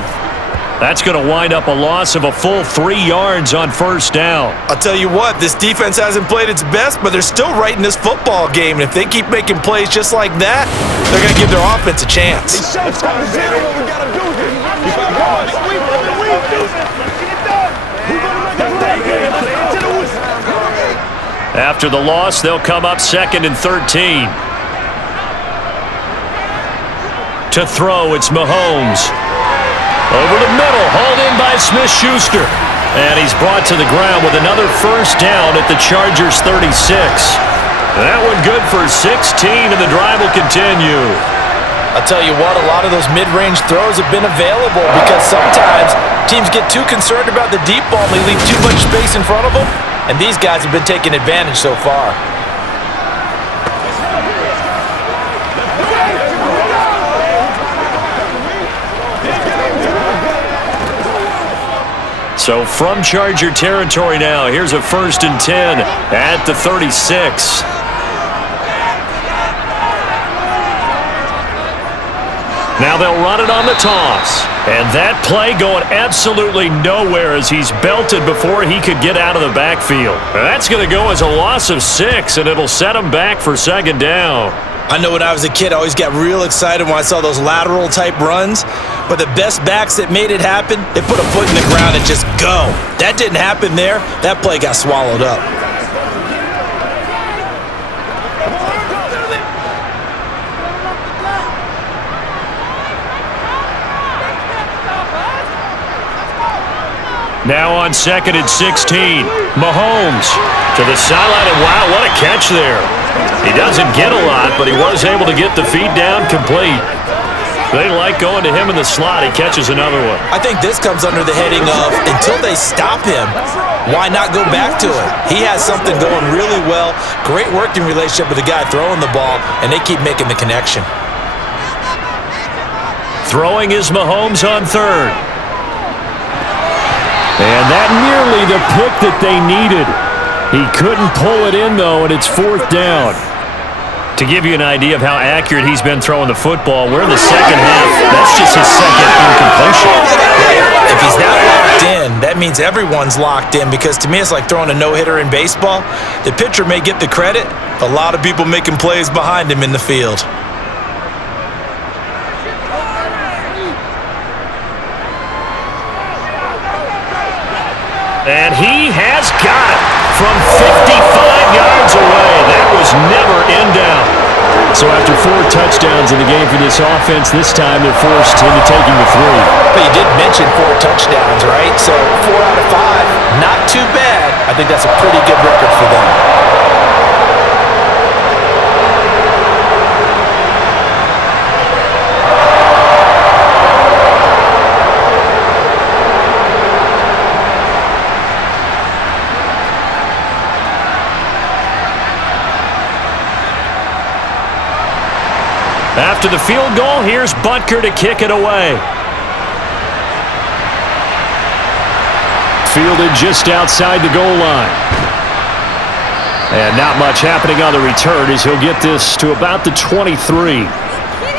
That's going to wind up a loss of a full 3 yards on 1st down. I'll tell you what, this defense hasn't played its best, but they're still right in this football game. And if they keep making plays just like that, they're going to give their offense a chance. After the loss, they'll come up 2nd and 13. To throw, it's Mahomes. Over the middle, hauled in by Smith-Schuster. And he's brought to the ground with another 1st down at the Chargers' 36. That one good for 16, and the drive will continue. I'll tell you what, a lot of those mid-range throws have been available because sometimes teams get too concerned about the deep ball and they leave too much space in front of them. And these guys have been taking advantage so far. So from Charger territory now, here's a 1st and 10 at the 36. Now they'll run it on the toss. And that play going absolutely nowhere as he's belted before he could get out of the backfield. That's going to go as a loss of 6, and it'll set him back for 2nd down. I know when I was a kid, I always got real excited when I saw those lateral type runs. But the best backs that made it happen, they put a foot in the ground and just go. That didn't happen there. That play got swallowed up. Now on 2nd and 16, Mahomes to the sideline, and wow, what a catch there. He doesn't get a lot, but he was able to get the feed down complete. They like going to him in the slot. He catches another one. I think this comes under the heading of, until they stop him, why not go back to it? He has something going really well, great working relationship with the guy throwing the ball, and they keep making the connection. Throwing is Mahomes on 3rd. And that nearly the pick that they needed. He couldn't pull it in, though, and it's fourth down. To give you an idea of how accurate he's been throwing the football, we're in the second half. That's just his second incompletion. If he's that locked in, that means everyone's locked in, because to me it's like throwing a no-hitter in baseball. The pitcher may get the credit, but a lot of people making plays behind him in the field. And he has got it from 55 yards away. That was never in doubt. So after 4 touchdowns in the game for this offense, this time they're forced into taking the 3. But you did mention 4 touchdowns, right? So 4 out of 5, not too bad. I think that's a pretty good record for them. After the field goal, here's Butker to kick it away. Fielded just outside the goal line. And not much happening on the return as he'll get this to about the 23.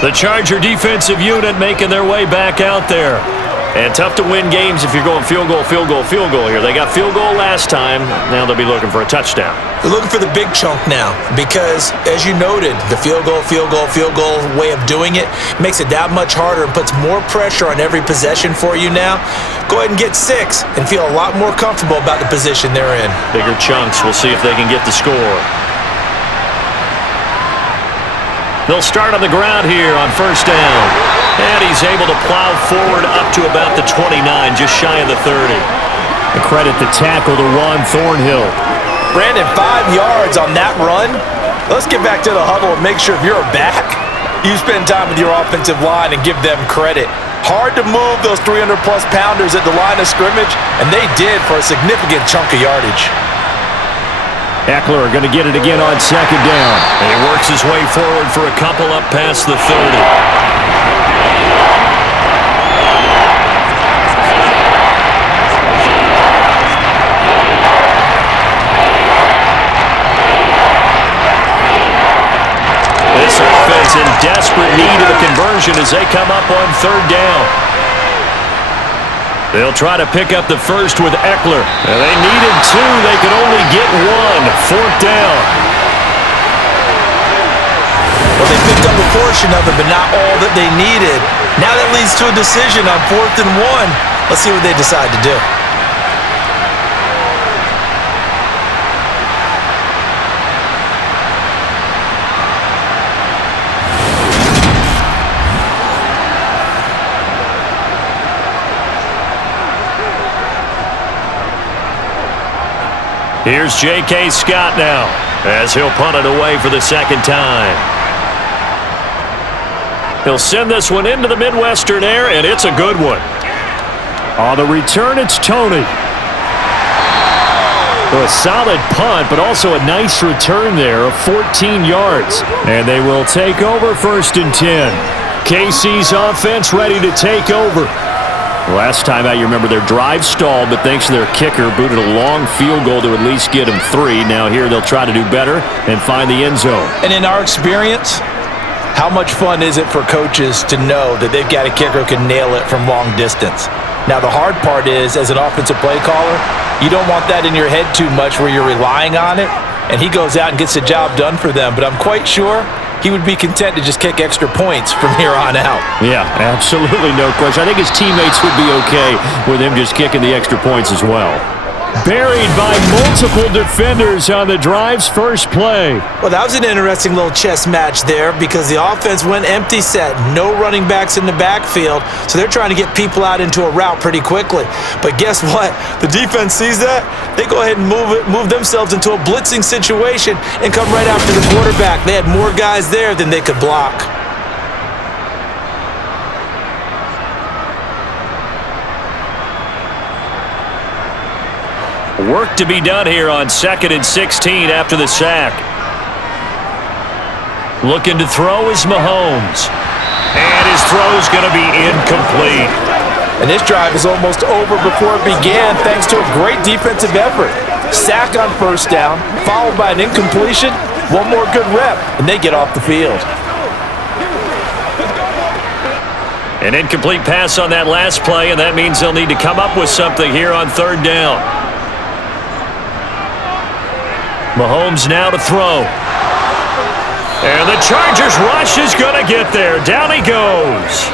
The Charger defensive unit making their way back out there. And tough to win games if you're going field goal here. They got field goal last time. Now they'll be looking for a touchdown. They're looking for the big chunk now because, as you noted, the field goal way of doing it makes it that much harder and puts more pressure on every possession for you now. Go ahead and get 6 and feel a lot more comfortable about the position they're in. Bigger chunks. We'll see if they can get the score. They'll start on the ground here on first down. And he's able to plow forward up to about the 29, just shy of the 30. And credit the tackle to Juan Thornhill. Brandon, 5 yards on that run. Let's get back to the huddle and make sure if you're a back, you spend time with your offensive line and give them credit. Hard to move those 300-plus pounders at the line of scrimmage, and they did for a significant chunk of yardage. Eckler going to get it again on second down. And he works his way forward for a couple up past the 30. This offense in desperate need of a conversion as they come up on third down. They'll try to pick up the first with Eckler. And they needed 2. They could only get 1. Fourth down. Well, they picked up a portion of it, but not all that they needed. Now that leads to a decision on 4th and 1. Let's see what they decide to do. Here's J.K. Scott now as he'll punt it away for the second time. He'll send this one into the Midwestern air, and it's a good one. On the return, it's Tony. A solid punt, but also a nice return there of 14 yards. And they will take over 1st and 10. KC's offense ready to take over. Last time out, you remember their drive stalled, but thanks to their kicker, booted a long field goal to at least get them 3. Now here they'll try to do better and find the end zone. And in our experience, how much fun is it for coaches to know that they've got a kicker who can nail it from long distance? Now the hard part is, as an offensive play caller, you don't want that in your head too much where you're relying on it, and he goes out and gets the job done for them. But I'm quite sure he would be content to just kick extra points from here on out. Yeah, absolutely no question. I think his teammates would be okay with him just kicking the extra points as well. Buried by multiple defenders on the drive's first play. Well, that was an interesting little chess match there because the offense went empty set. No running backs in the backfield, so they're trying to get people out into a route pretty quickly. But guess what? The defense sees that. They go ahead and move themselves into a blitzing situation and come right after the quarterback. They had more guys there than they could block. Work to be done here on 2nd and 16 after the sack. Looking to throw is Mahomes. And his throw's going to be incomplete. And this drive is almost over before it began thanks to a great defensive effort. Sack on first down, followed by an incompletion. One more good rep, and they get off the field. An incomplete pass on that last play, and that means they'll need to come up with something here on third down. Mahomes now to throw. And the Chargers rush is going to get there. Down he goes.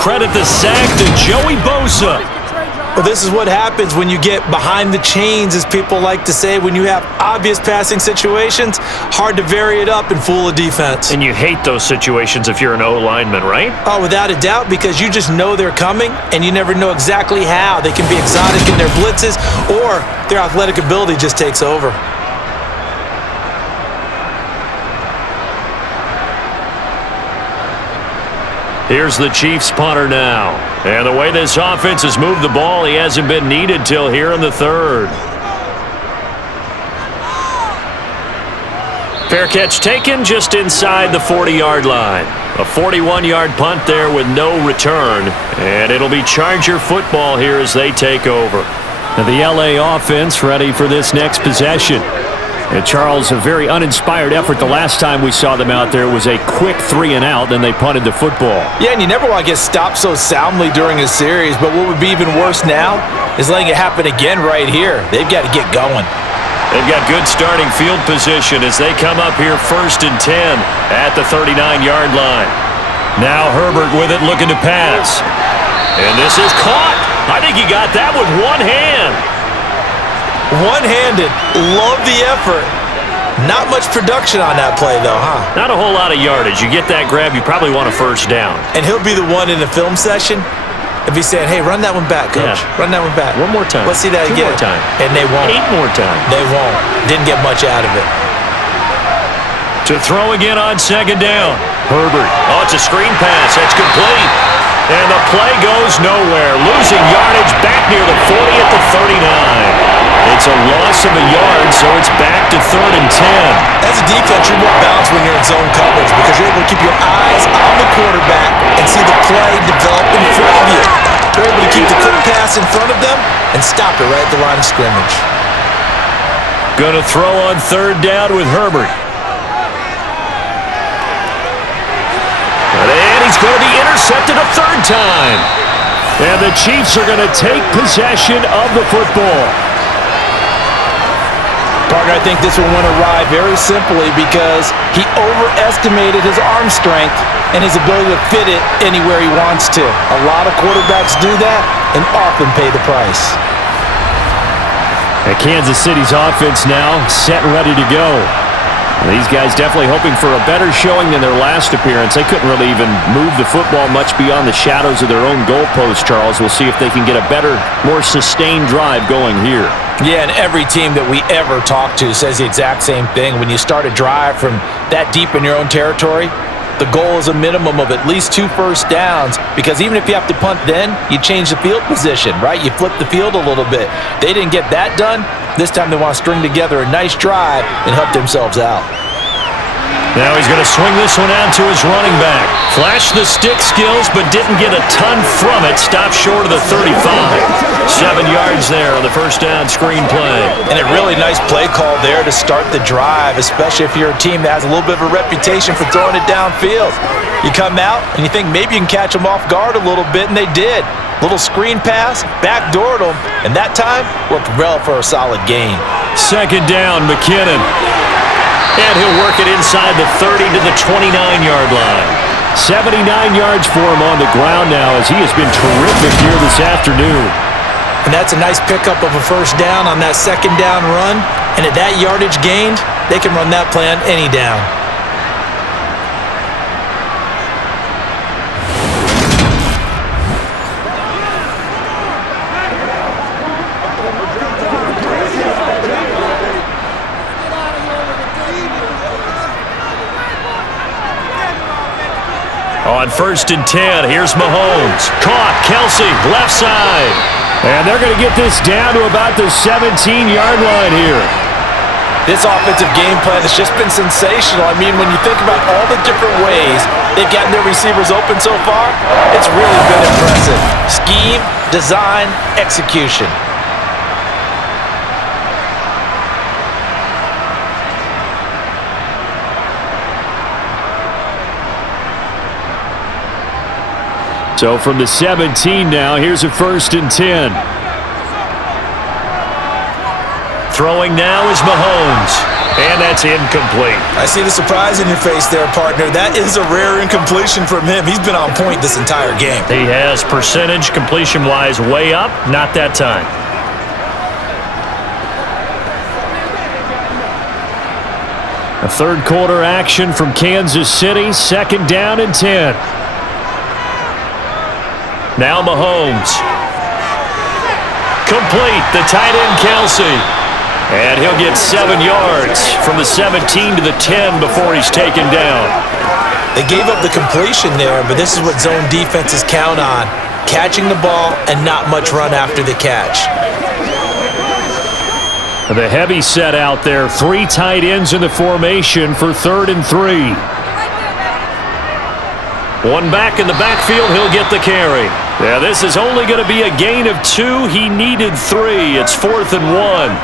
Credit the sack to Joey Bosa. Well, this is what happens when you get behind the chains, as people like to say. When you have obvious passing situations, hard to vary it up and fool a defense. And you hate those situations if you're an O-lineman, right? Oh, without a doubt, because you just know they're coming, and you never know exactly how. They can be exotic in their blitzes, or their athletic ability just takes over. Here's the Chiefs punter now. And the way this offense has moved the ball, he hasn't been needed till here in the third. Fair catch taken just inside the 40-yard line. A 41-yard punt there with no return. And it'll be Charger football here as they take over. And the LA offense ready for this next possession. And Charles, a very uninspired effort the last time we saw them out there. It was a quick 3-and-out, then they punted the football. Yeah, and you never want to get stopped so soundly during a series, but what would be even worse now is letting it happen again right here. They've got to get going. They've got good starting field position as they come up here 1st and 10 at the 39-yard line. Now Herbert with it, looking to pass. And this is caught. I think he got that with one hand. One-handed. Love the effort. Not much production on that play, though, huh? Not a whole lot of yardage. You get that grab, you probably want a first down. And he'll be the one in the film session if he's saying, hey, run that one back, coach. Yeah. Run that one back. One more time. Let's see that 2 again. more time. And they won't. 8 more times. They won't. Didn't get much out of it. To throw again on 2nd down. Herbert. Oh, it's a screen pass. That's complete. And the play goes nowhere. Losing yardage back near the 40 at the 39. It's a loss of a yard, so it's back to 3rd and 10. As a defense, you're more balanced when you're in zone coverage because you're able to keep your eyes on the quarterback and see the play develop in front of you. You're able to keep the quick pass in front of them and stop it right at the line of scrimmage. Going to throw on 3rd down with Herbert. And he's going to be intercepted a 3rd time. And the Chiefs are going to take possession of the football. Partner, I think this one went awry very simply because he overestimated his arm strength and his ability to fit it anywhere he wants to. A lot of quarterbacks do that and often pay the price. And Kansas City's offense now set and ready to go. These guys definitely hoping for a better showing than their last appearance. They couldn't really even move the football much beyond the shadows of their own goalpost, Charles. We'll see if they can get a better, more sustained drive going here. Yeah, and every team that we ever talk to says the exact same thing. When you start a drive from that deep in your own territory, the goal is a minimum of at least 2 first downs because even if you have to punt then, you change the field position, right? You flip the field a little bit. They didn't get that done. This time they want to string together a nice drive and help themselves out. Now he's going to swing this one out to his running back. Flashed the stick skills, but didn't get a ton from it. Stopped short of the 35. 7 yards there on the first down screen play. And a really nice play call there to start the drive, especially if you're a team that has a little bit of a reputation for throwing it downfield. You come out and you think maybe you can catch them off guard a little bit, and they did. Little screen pass, backdoored them, and that time worked well for a solid gain. 2nd down, McKinnon. And he'll work it inside the 30 to the 29-yard line. 79 yards for him on the ground now as he has been terrific here this afternoon. And that's a nice pickup of a first down on that 2nd down run. And at that yardage gained, they can run that play on any down. On 1st and 10, here's Mahomes. Caught, Kelsey, left side. And they're going to get this down to about the 17-yard line here. This offensive game plan has just been sensational. I mean, when you think about all the different ways they've gotten their receivers open so far, it's really been impressive. Scheme, design, execution. So from the 17 now, here's a 1st and 10. Throwing now is Mahomes, and that's incomplete. I see the surprise in your face there, partner. That is a rare incompletion from him. He's been on point this entire game. He has percentage completion-wise way up, not that time. A third quarter action from Kansas City, 2nd down and 10. Now Mahomes. Complete, the tight end Kelsey. And he'll get 7 yards from the 17 to the 10 before he's taken down. They gave up the completion there, but this is what zone defenses count on. Catching the ball and not much run after the catch. The heavy set out there. 3 tight ends in the formation for 3rd and 3. One back in the backfield, he'll get the carry. Yeah, this is only going to be a gain of 2. He needed 3. It's 4th and 1.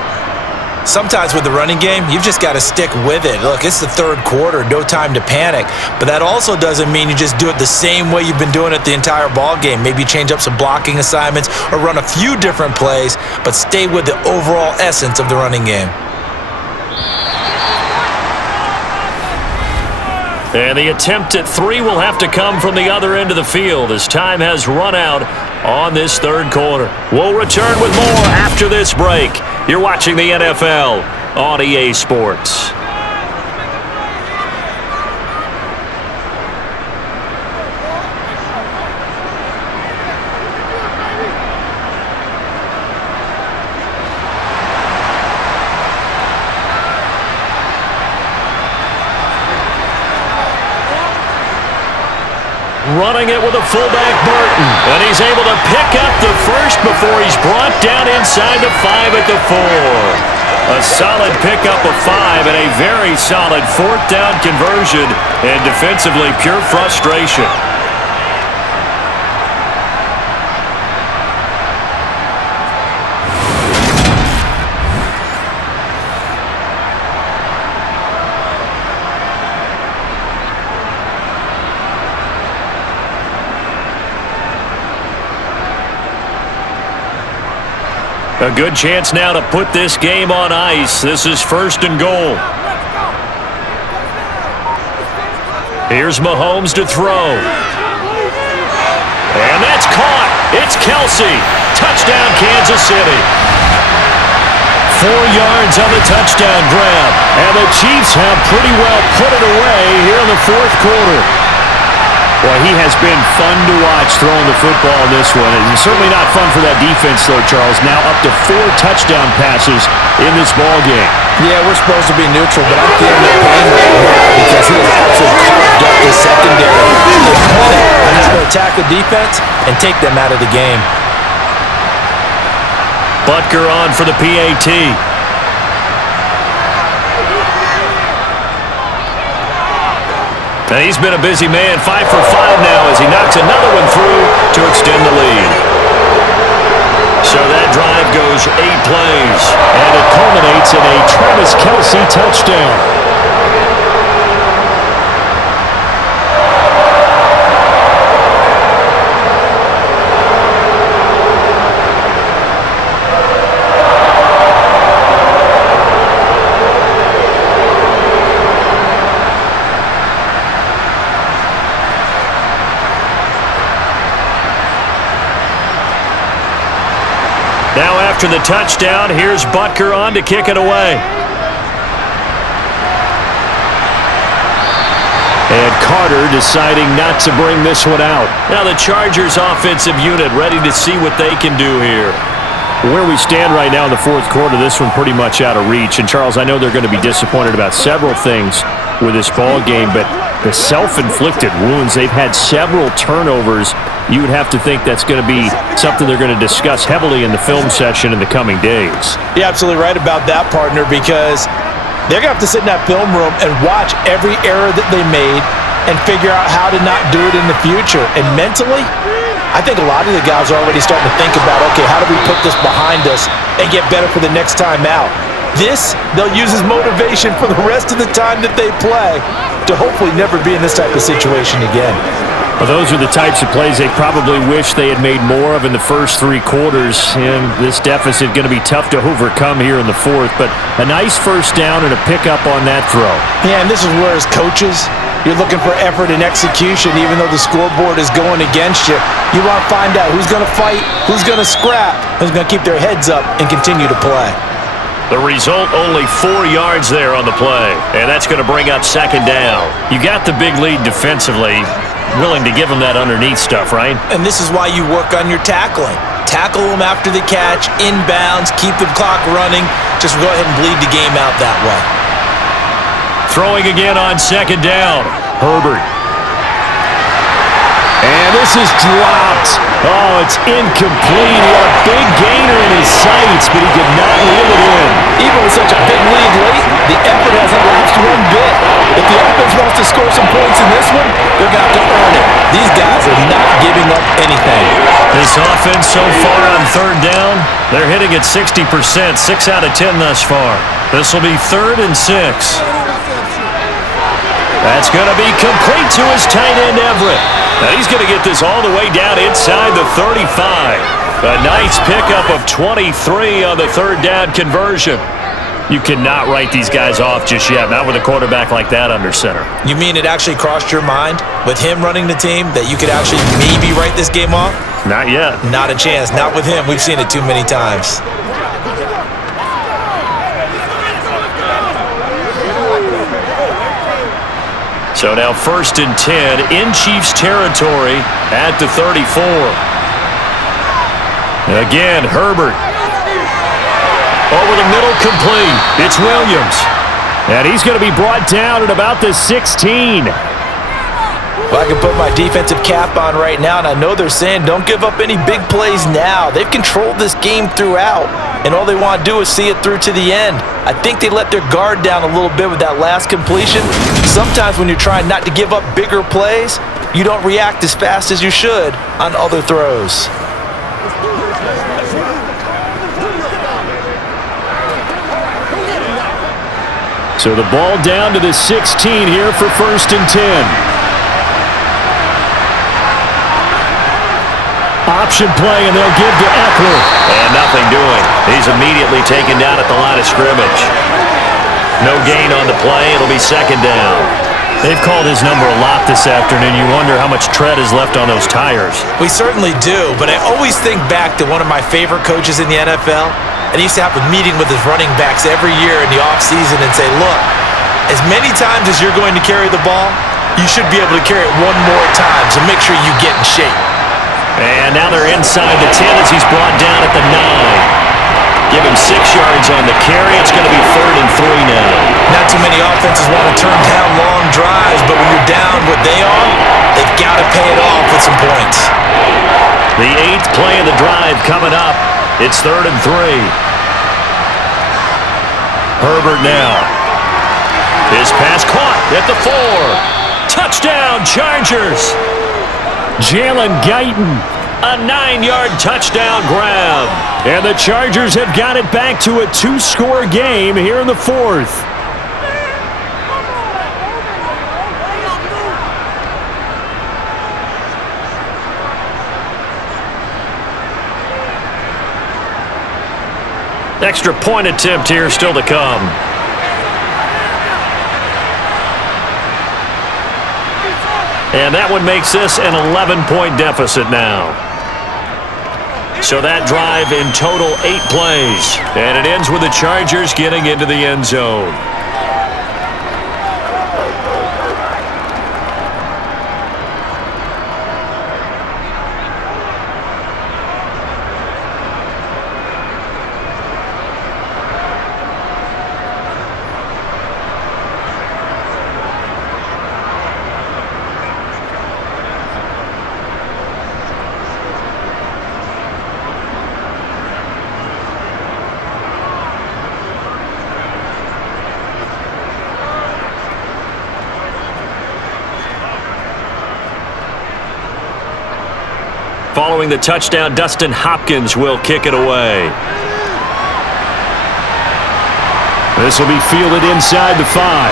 Sometimes with the running game, you've just got to stick with it. Look, it's the third quarter, no time to panic. But that also doesn't mean you just do it the same way you've been doing it the entire ball game. Maybe change up some blocking assignments or run a few different plays, but stay with the overall essence of the running game. And the attempt at 3 will have to come from the other end of the field as time has run out on this third quarter. We'll return with more after this break. You're watching the NFL on EA Sports. Running it with a fullback, Burton. And he's able to pick up the first before he's brought down inside the 5 at the 4. A solid pickup of 5 and a very solid 4th down conversion. And defensively, pure frustration. A good chance now to put this game on ice. This is 1st and goal. Here's Mahomes to throw. And that's caught. It's Kelsey. Touchdown, Kansas City. 4 yards on the touchdown grab. And the Chiefs have pretty well put it away here in the 4th quarter. Boy, he has been fun to watch throwing the football in this one. It's certainly not fun for that defense, though, Charles. Now up to 4 touchdown passes in this ball game. Yeah, we're supposed to be neutral, but I'm feeling the pain right now because he has absolutely carved up the secondary. They caught it. I'm just going to attack the defense and take them out of the game. Butker on for the PAT. And he's been a busy man, 5 for 5 now as he knocks another one through to extend the lead. So that drive goes 8 plays, and it culminates in a Travis Kelce touchdown. Now after the touchdown, here's Butker on to kick it away. And Carter deciding not to bring this one out. Now the Chargers offensive unit ready to see what they can do here. Where we stand right now in the 4th quarter, this one pretty much out of reach. And Charles, I know they're going to be disappointed about several things with this ball game, but the self-inflicted wounds, they've had several turnovers. You would have to think that's going to be something they're going to discuss heavily in the film session in the coming days. You're absolutely right about that, partner, because They're going to have to sit in that film room and watch every error that they made and figure out how to not do it in the future. And mentally, I think a lot of the guys are already starting to think about, okay, how do we put this behind us and get better for the next time out? This, they'll use as motivation for the rest of the time that they play to hopefully never be in this type of situation again. Well, those are the types of plays they probably wish they had made more of in the first 3 quarters. And this deficit going to be tough to overcome here in the fourth. But a nice first down and a pickup on that throw. Yeah, and this is where as coaches, you're looking for effort and execution. Even though the scoreboard is going against you, you want to find out who's going to fight, who's going to scrap, who's going to keep their heads up and continue to play. The result, only 4 yards there on the play. And that's going to bring up second down. You got the big lead defensively. Willing to give them that underneath stuff, right? And this is why you work on your tackling. Tackle them after the catch, inbounds, keep the clock running. Just go ahead and bleed the game out that way. Throwing again on second down. Herbert. And this is dropped. Oh, it's incomplete. He had a big gainer in his sights, but he could not reel it in. Even with such a big lead late, the effort hasn't lapsed one bit. If the offense wants to score some points in this one, they're going to have to earn it. These guys are not giving up anything. This offense so far on third down, they're hitting at 60%, 6 out of 10 thus far. This will be 3rd and 6. That's going to be complete to his tight end, Everett. Now he's going to get this all the way down inside the 35. A nice pickup of 23 on the third down conversion. You cannot write these guys off just yet, not with a quarterback like that under center. You mean it actually crossed your mind with him running the team that you could actually maybe write this game off? Not yet. Not a chance. Not with him. We've seen it too many times. So now 1st and 10 in Chiefs territory at the 34. Again, Herbert. Over the middle, complete. It's Williams. And he's going to be brought down at about the 16. Well, I can put my defensive cap on right now, and I know they're saying don't give up any big plays now. They've controlled this game throughout, and all they want to do is see it through to the end. I think they let their guard down a little bit with that last completion. Sometimes when you're trying not to give up bigger plays, you don't react as fast as you should on other throws. So the ball down to the 16 here for 1st and 10. Option play, and they'll give to Eckler. And nothing doing. He's immediately taken down at the line of scrimmage. No gain on the play. It'll be second down. They've called his number a lot this afternoon. You wonder how much tread is left on those tires. We certainly do, but I always think back to one of my favorite coaches in the NFL, and he used to have a meeting with his running backs every year in the offseason and say, look, as many times as you're going to carry the ball, you should be able to carry it one more time, so make sure you get in shape. And now they're inside the 10 as he's brought down at the 9. Give him 6 yards on the carry. It's going to be 3rd and 3 now. Not too many offenses want to turn down long drives, but when you're down what they are, they've got to pay it off with some points. The 8th play of the drive coming up. It's 3rd and 3. Herbert now. His pass caught at the 4. Touchdown, Chargers. Jalen Guyton. A 9-yard touchdown grab. And the Chargers have got it back to a 2-score game here in the 4th. Extra point attempt here still to come. And that one makes this an 11-point deficit now. So that drive in total 8 plays. And it ends with the Chargers getting into the end zone. Following the touchdown, Dustin Hopkins will kick it away. This will be fielded inside the 5.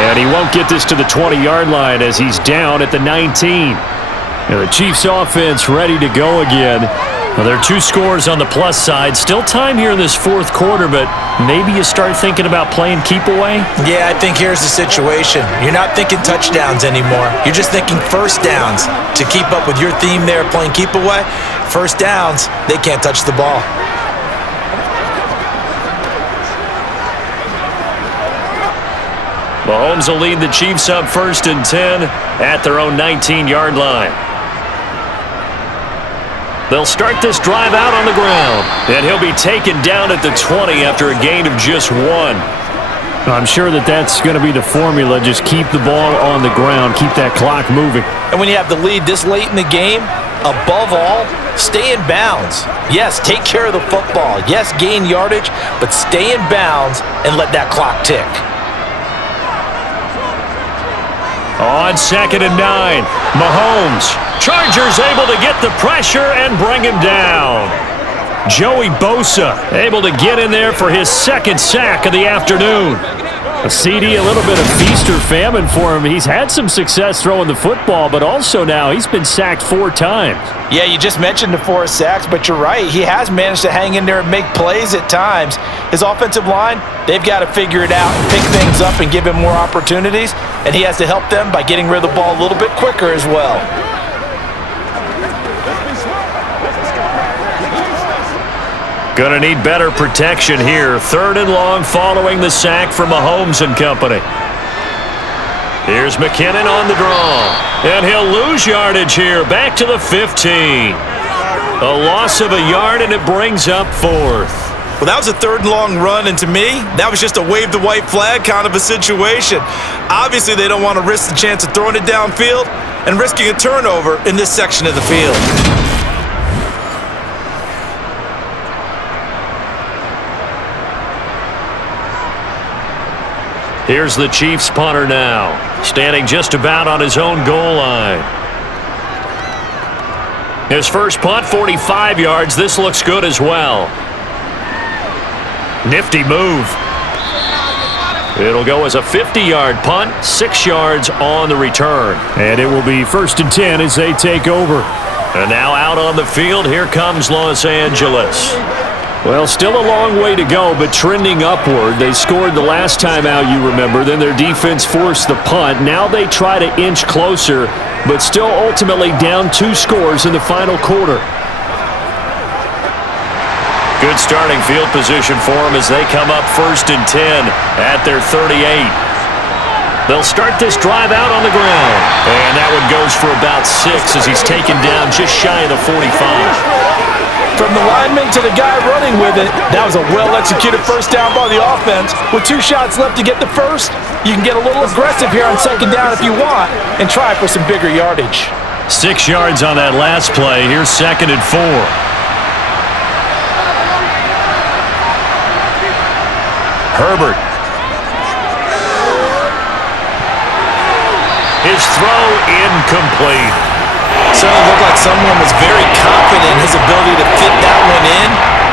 And he won't get this to the 20-yard line as he's down at the 19. And the Chiefs offense ready to go again. Well, there are 2 scores on the plus side. Still time here in this fourth quarter, but maybe you start thinking about playing keep away? Yeah, I think here's the situation. You're not thinking touchdowns anymore. You're just thinking first downs. To keep up with your theme there playing keep away, first downs, they can't touch the ball. Mahomes will lead the Chiefs up 1st and 10 at their own 19-yard line. They'll start this drive out on the ground, and he'll be taken down at the 20 after a gain of just 1. I'm sure that's going to be the formula. Just keep the ball on the ground, keep that clock moving. And when you have the lead this late in the game, above all, stay in bounds. Yes, take care of the football. Yes, gain yardage, but stay in bounds and let that clock tick. On 2nd and 9, Mahomes. Chargers able to get the pressure and bring him down. Joey Bosa able to get in there for his 2nd sack of the afternoon. A CD, a little bit of feast or famine for him. He's had some success throwing the football, but also now he's been sacked 4 times. Yeah, you just mentioned the 4 sacks, but you're right. He has managed to hang in there and make plays at times. His offensive line, they've got to figure it out and pick things up and give him more opportunities, and he has to help them by getting rid of the ball a little bit quicker as well. Gonna need better protection here. 3rd and long following the sack from Mahomes and company. Here's McKinnon on the draw. And he'll lose yardage here. Back to the 15. A loss of a yard, and it brings up 4th. Well, that was a 3rd and long run, and to me, that was just a wave the white flag kind of a situation. Obviously, they don't want to risk the chance of throwing it downfield and risking a turnover in this section of the field. Here's the Chiefs punter now, standing just about on his own goal line. His first punt, 45 yards. This looks good as well. Nifty move. It'll go as a 50-yard punt, 6 yards on the return. And it will be 1st and 10 as they take over. And now out on the field, here comes Los Angeles. Well, still a long way to go, but trending upward. They scored the last time out, you remember. Then their defense forced the punt. Now they try to inch closer, but still ultimately down 2 scores in the final quarter. Good starting field position for them as they come up 1st and 10 at their 38. They'll start this drive out on the ground. And that one goes for about 6 as he's taken down just shy of the 45. From the lineman to the guy running with it, that was a well-executed first down by the offense. With 2 shots left to get the first, you can get a little aggressive here on 2nd down if you want and try for some bigger yardage. 6 yards on that last play. Here's 2nd and 4. Herbert. His throw incomplete. Certainly looked like someone was very confident in his ability to fit that one in.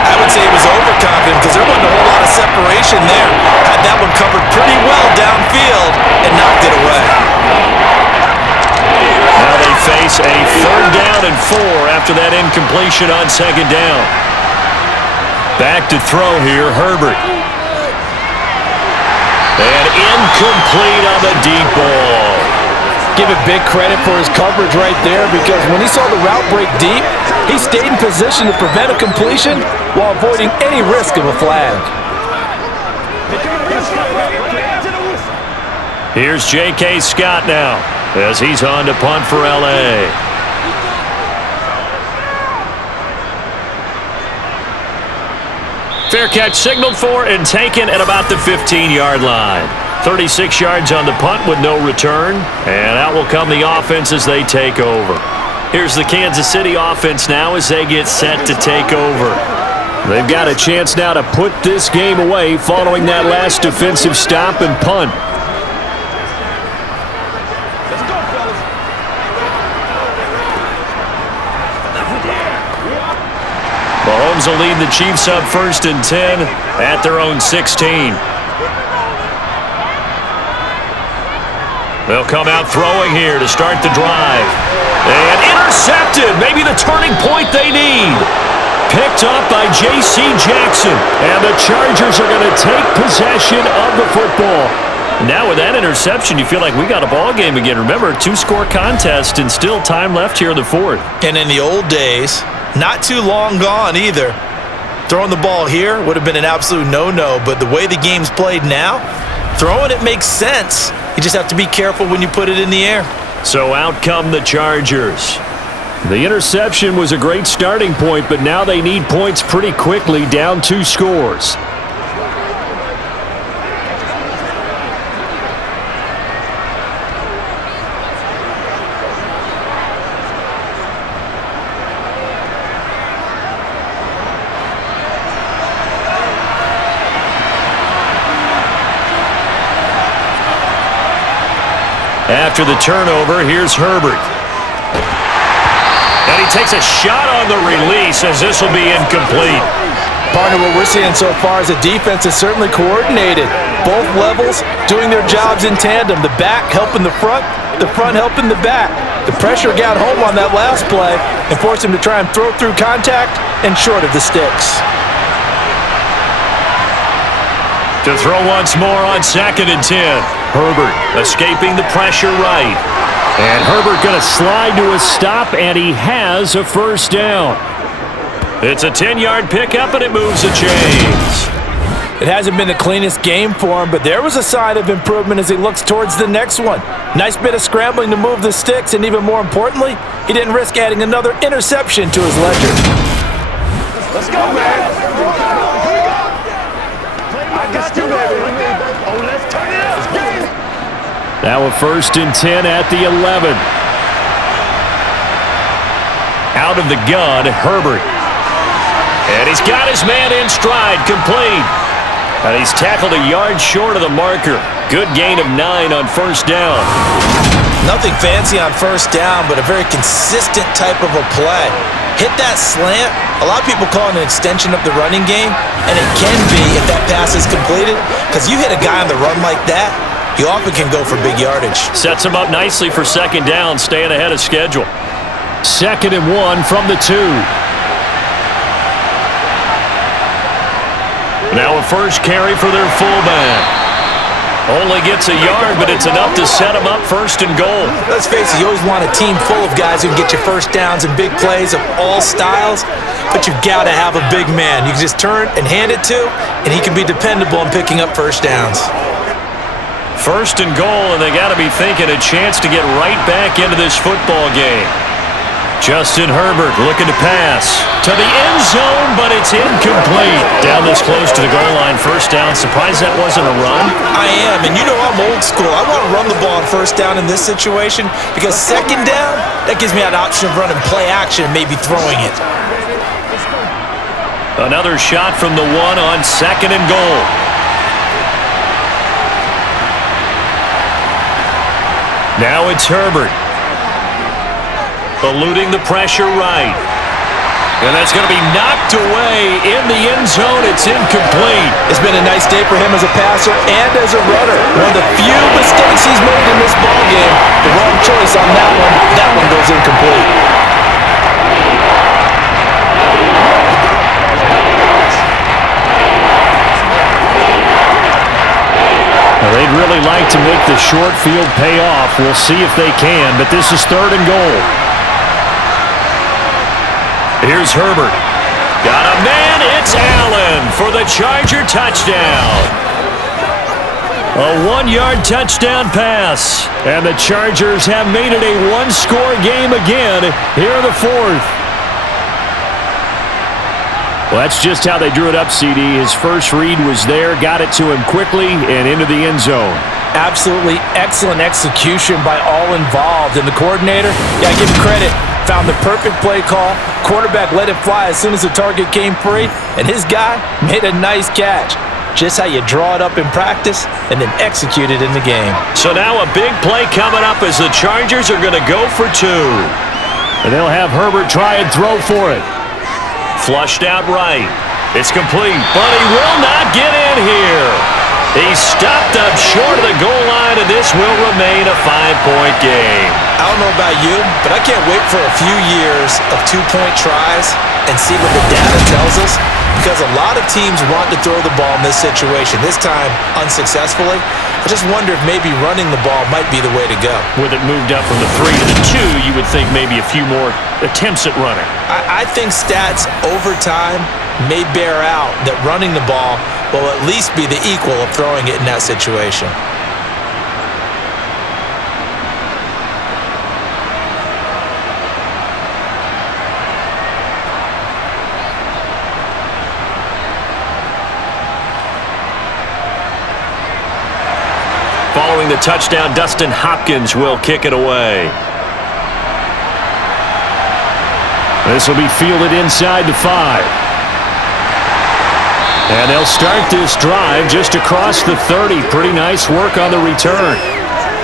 I would say he was overconfident because there wasn't a whole lot of separation there. Had that one covered pretty well downfield and knocked it away. Now they face a 3rd down and 4 after that incompletion on 2nd down. Back to throw here, Herbert. And incomplete on the deep ball. Give it big credit for his coverage right there because when he saw the route break deep, he stayed in position to prevent a completion while avoiding any risk of a flag. Here's J.K. Scott now as he's on to punt for L.A. Fair catch signaled for and taken at about the 15-yard line. 36 yards on the punt with no return. And out will come the offense as they take over. Here's the Kansas City offense now as they get set to take over. They've got a chance now to put this game away following that last defensive stop and punt. Rams will lead the Chiefs up 1st and 10 at their own 16. They'll come out throwing here to start the drive. And intercepted. Maybe the turning point they need. Picked up by J.C. Jackson. And the Chargers are going to take possession of the football. Now with that interception, you feel like we got a ball game again. Remember, 2-score contest and still time left here in the 4th. And in the old days, not too long gone either, throwing the ball here would have been an absolute no-no. But the way the game's played now, throwing it makes sense. You just have to be careful when you put it in the air. So out come the Chargers. The interception was a great starting point, but now they need points pretty quickly, down 2 scores. After the turnover, here's Herbert. And he takes a shot on the release as this will be incomplete. Partner, what we're seeing so far is a defense is certainly coordinated. Both levels doing their jobs in tandem. The back helping the front helping the back. The pressure got home on that last play and forced him to try and throw through contact and short of the sticks. To throw once more on 2nd and 10. Herbert escaping the pressure right. And Herbert going to slide to a stop, and he has a 1st down. It's a 10-yard pickup, and it moves the chains. It hasn't been the cleanest game for him, but there was a sign of improvement as he looks towards the next one. Nice bit of scrambling to move the sticks, and even more importantly, he didn't risk adding another interception to his ledger. Let's go, man. I got you, baby. Oh, let's turn it up. Now a 1st and 10 at the 11. Out of the gun, Herbert. And he's got his man in stride, complete. And he's tackled a yard short of the marker. Good gain of 9 on 1st down. Nothing fancy on 1st down, but a very consistent type of a play. Hit that slant. A lot of people call it an extension of the running game, and it can be if that pass is completed, because you hit a guy on the run like that, you often can go for big yardage. Sets him up nicely for 2nd down, staying ahead of schedule. 2nd and 1 from the 2. Now a 1st carry for their fullback. Only gets a yard, but it's enough to set him up 1st and goal. Let's face it, you always want a team full of guys who can get you 1st downs and big plays of all styles, but you've got to have a big man you can just turn and hand it to, and he can be dependable in picking up 1st downs. 1st and goal, and they got to be thinking a chance to get right back into this football game. Justin Herbert looking to pass to the end zone, but it's incomplete. Down this close to the goal line, 1st down. Surprised that wasn't a run? I am, and you know I'm old school. I want to run the ball on 1st down in this situation because 2nd down, that gives me an option of running play action and maybe throwing it. Another shot from the 1 on 2nd and goal. Now it's Herbert. Eluding the pressure right. And that's going to be knocked away in the end zone. It's incomplete. It's been a nice day for him as a passer and as a runner. One of the few mistakes he's made in this ballgame. The wrong choice on that one. That one goes incomplete. Well, they'd really like to make the short field pay off. We'll see if they can, but this is 3rd and goal. Here's Herbert. Got a man. It's Allen for the Charger touchdown. A 1-yard touchdown pass. And the Chargers have made it a 1-score game again here in the 4th. Well, that's just how they drew it up, CD. His first read was there, got it to him quickly, and into the end zone. Absolutely excellent execution by all involved. And the coordinator, yeah, give him credit. Found the perfect play call. Quarterback let it fly as soon as the target came free. And his guy made a nice catch. Just how you draw it up in practice and then execute it in the game. So now a big play coming up as the Chargers are going to go for 2. And they'll have Herbert try and throw for it. Flushed out right. It's complete, but he will not get in here. He's stopped up short of the goal line, and this will remain a 5-point game. I don't know about you, but I can't wait for a few years of 2-point tries and see what the data tells us, because a lot of teams want to throw the ball in this situation, this time unsuccessfully. I just wonder if maybe running the ball might be the way to go. With it moved up from the 3 to the 2, you would think maybe a few more attempts at running. I think stats over time may bear out that running the ball will at least be the equal of throwing it in that situation. Following the touchdown, Dustin Hopkins will kick it away. This will be fielded inside the 5. And they'll start this drive just across the 30. Pretty nice work on the return.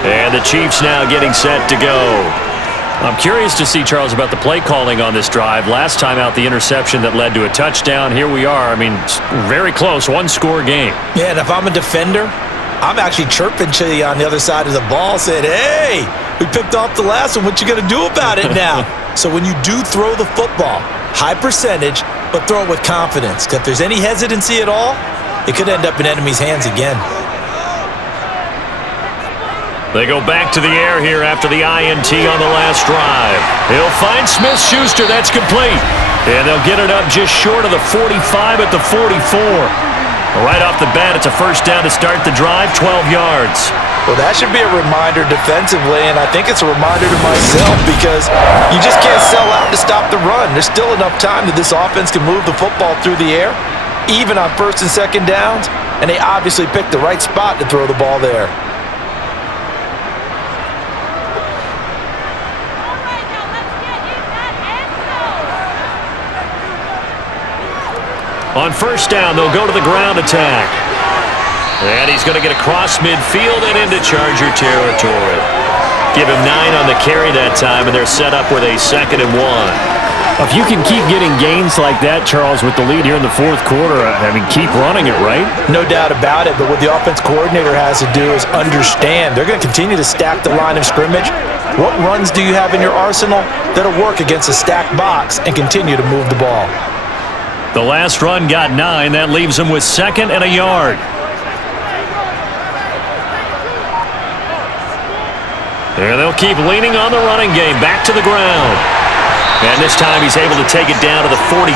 And the Chiefs now getting set to go. I'm curious to see, Charles, about the play calling on this drive. Last time out, the interception that led to a touchdown. Here we are. I mean, very close, one-score game. Yeah, and if I'm a defender, I'm actually chirping to you on the other side of the ball, saying, hey, we picked off the last one. What you going to do about it now? So when you do throw the football, high percentage, but throw it with confidence. Because if there's any hesitancy at all, it could end up in enemy's hands again. They go back to the air here after the INT on the last drive. He'll find Smith-Schuster. That's complete. And they'll get it up just short of the 45 at the 44. Right off the bat, it's a first down to start the drive, 12 yards. Well, that should be a reminder defensively, and I think it's a reminder to myself, because you just can't sell out to stop the run. There's still enough time that this offense can move the football through the air, even on first and second downs, and they obviously picked the right spot to throw the ball there. On first down, they'll go to the ground attack. And he's going to get across midfield and into Charger territory. Give him 9 on the carry that time, and they're set up with a 2nd and 1. If you can keep getting gains like that, Charles, with the lead here in the fourth quarter, I mean, keep running it, right? No doubt about it, but what the offense coordinator has to do is understand they're going to continue to stack the line of scrimmage. What runs do you have in your arsenal that'll work against a stacked box and continue to move the ball? The last run got 9. That leaves them with 2nd and a yard. And they'll keep leaning on the running game. Back to the ground. And this time he's able to take it down to the 42.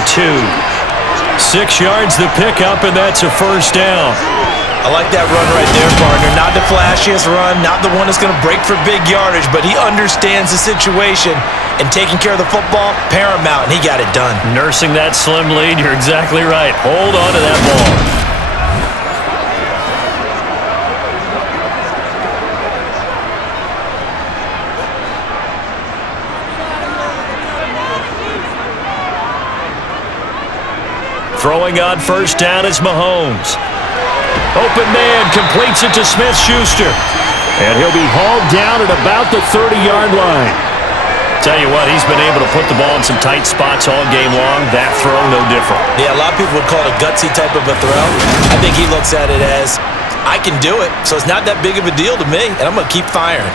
6 yards the pickup, and that's a first down. I like that run right there, partner. Not the flashiest run, not the one that's going to break for big yardage, but he understands the situation, and taking care of the football, paramount, and he got it done. Nursing that slim lead, you're exactly right. Hold on to that ball. Throwing on first down is Mahomes. Open man completes it to Smith-Schuster. And he'll be hauled down at about the 30-yard line. Tell you what, he's been able to put the ball in some tight spots all game long. That throw, no different. Yeah, a lot of people would call it a gutsy type of a throw. I think he looks at it as, I can do it, so it's not that big of a deal to me, and I'm going to keep firing.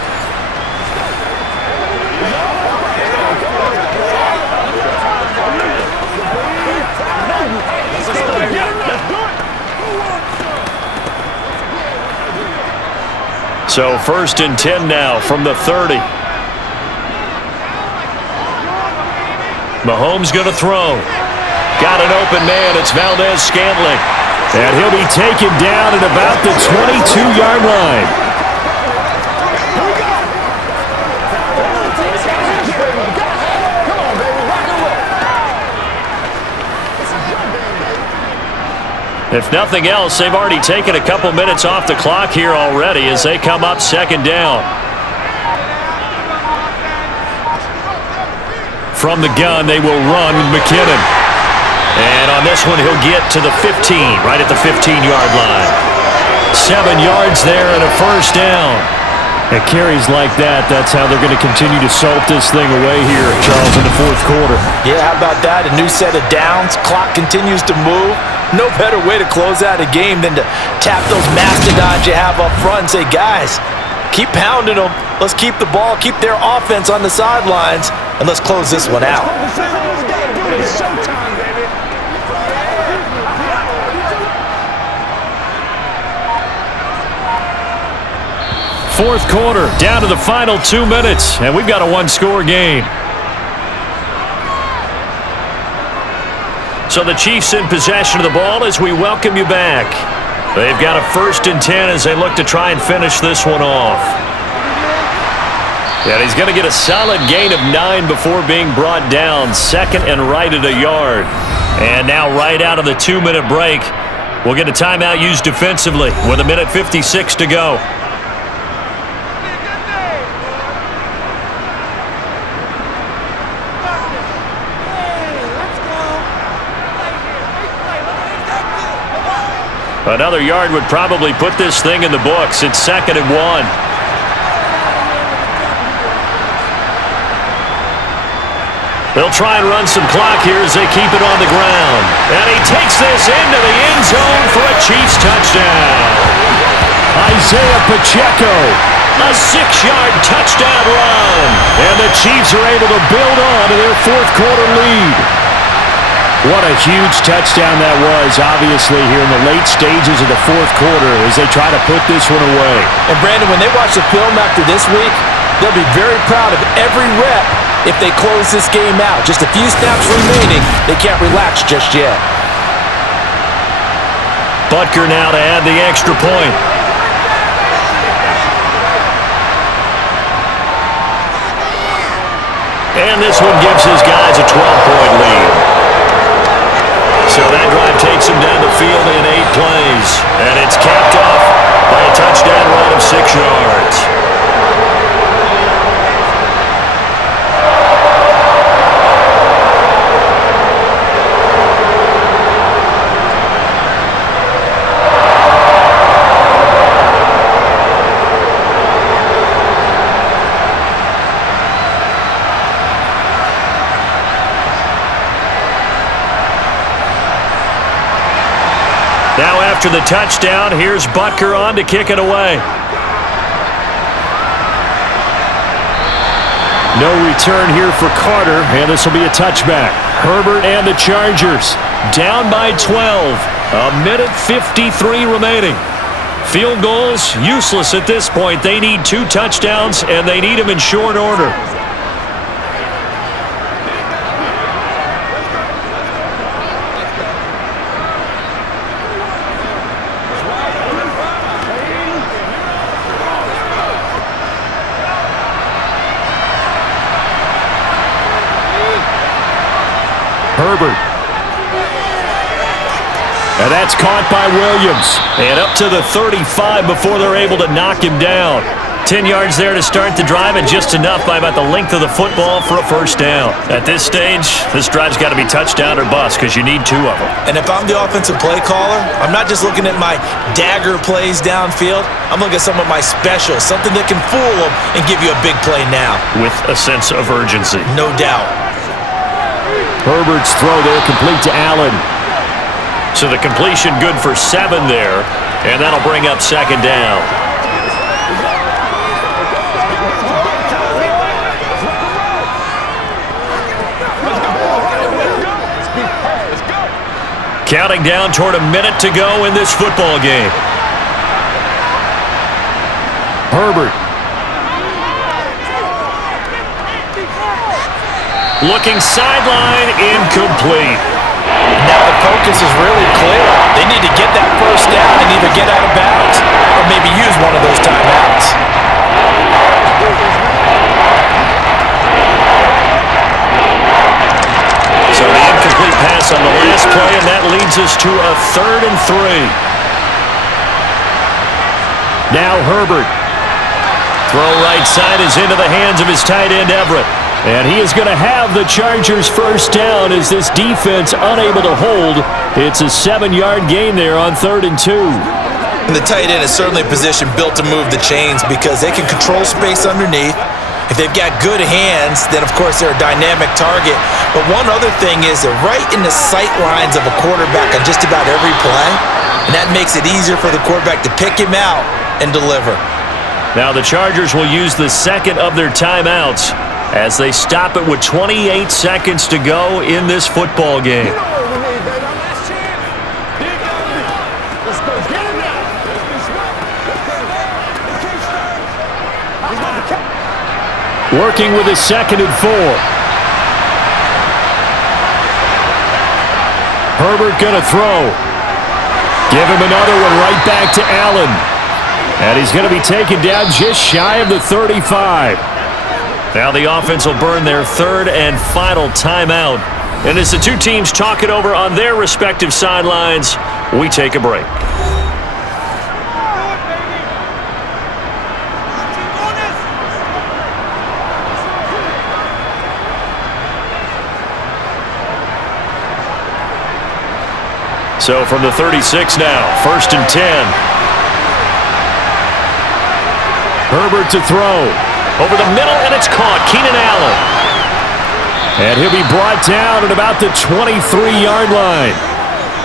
So 1st and 10 now from the 30. Mahomes going to throw. Got an open man. It's Valdez-Scantling. And he'll be taken down at about the 22-yard line. If nothing else, they've already taken a couple minutes off the clock here already as they come up 2nd down. From the gun, they will run McKinnon. And on this one, he'll get to the 15, right at the 15-yard line. 7 yards there and a first down. And carries like that, that's how they're going to continue to salt this thing away here, Charles, in the fourth quarter. Yeah, how about that? A new set of downs. Clock continues to move. No better way to close out a game than to tap those mastodons you have up front and say, guys, keep pounding them. Let's keep the ball, keep their offense on the sidelines, and let's close this one out. It's showtime, baby. Fourth quarter, down to the final 2 minutes, and we've got a one-score game. So the Chiefs in possession of the ball as we welcome you back. They've got a 1st and 10 as they look to try and finish this one off. And he's going to get a solid gain of 9 before being brought down. 2nd and right at a yard. And now right out of the 2-minute break, we'll get a timeout used defensively with 1:56 to go. Another yard would probably put this thing in the books. It's 2nd and 1. They'll try and run some clock here as they keep it on the ground. And he takes this into the end zone for a Chiefs touchdown. Isaiah Pacheco, a 6-yard touchdown run. And the Chiefs are able to build on to their fourth quarter lead. What a huge touchdown that was, obviously, here in the late stages of the fourth quarter as they try to put this one away. And, Brandon, when they watch the film after this week, they'll be very proud of every rep if they close this game out. Just a few snaps remaining. They can't relax just yet. Butker now to add the extra point. And this one gives his guys a 12-point lead. So that drive takes him down the field in 8 plays. And it's capped off by a touchdown run of 6 yards. Now after the touchdown, here's Butker on to kick it away. No return here for Carter, and this will be a touchback. Herbert and the Chargers down by 12. 1:53 remaining. Field goals useless at this point. They need 2 touchdowns, and they need them in short order. Herbert. And that's caught by Williams. And up to the 35 before they're able to knock him down. 10 yards there to start the drive, and just enough by about the length of the football for a first down. At this stage, this drive's got to be touchdown or bust because you need 2 of them. And if I'm the offensive play caller, I'm not just looking at my dagger plays downfield. I'm looking at some of my specials, something that can fool them and give you a big play now. With a sense of urgency. No doubt. Herbert's throw there complete to Allen. So the completion good for 7 there, and that'll bring up 2nd down. Counting down toward a minute to go in this football game. Herbert. Looking sideline, incomplete. Now the focus is really clear. They need to get that first down and either get out of bounds or maybe use one of those timeouts. So the incomplete pass on the last play, and that leads us to a 3rd and 3. Now Herbert. Throw right side is into the hands of his tight end Everett. And he is going to have the Chargers first down as this defense unable to hold. It's a 7-yard gain there on 3rd and 2. And the tight end is certainly a position built to move the chains because they can control space underneath. If they've got good hands, then of course they're a dynamic target. But one other thing is they're right in the sight lines of a quarterback on just about every play. And that makes it easier for the quarterback to pick him out and deliver. Now the Chargers will use the second of their timeouts as they stop it with 28 seconds to go in this football game. Working with a 2nd and 4. Herbert gonna throw. Give him another one right back to Allen. And he's going to be taken down just shy of the 35. Now the offense will burn their 3rd and final timeout. And as the two teams talk it over on their respective sidelines, we take a break. So from the 36 now, 1st and 10. Herbert to throw. Over the middle, and it's caught. Keenan Allen. And he'll be brought down at about the 23-yard line.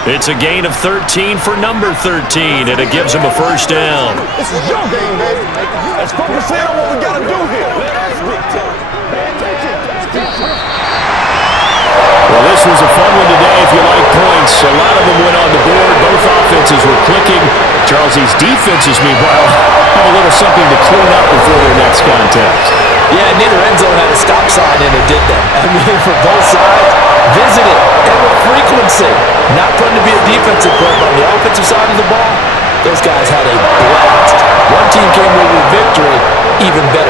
It's a gain of 13 for number 13, and it gives him a 1st down. This is your game, baby. Let's focus in on what we got to do here. Well, this was a fun one today if you like points. A lot of them went on the board. Both offenses were clicking. Charles, these defenses, meanwhile, have a little something to clean up before their next contest. Yeah, neither end zone had a stop sign in it, did they? I mean, for both sides, visit it, and with frequency. Not putting to be a defensive play, but on the offensive side of the ball, those guys had a blast. One team came away with victory, even better.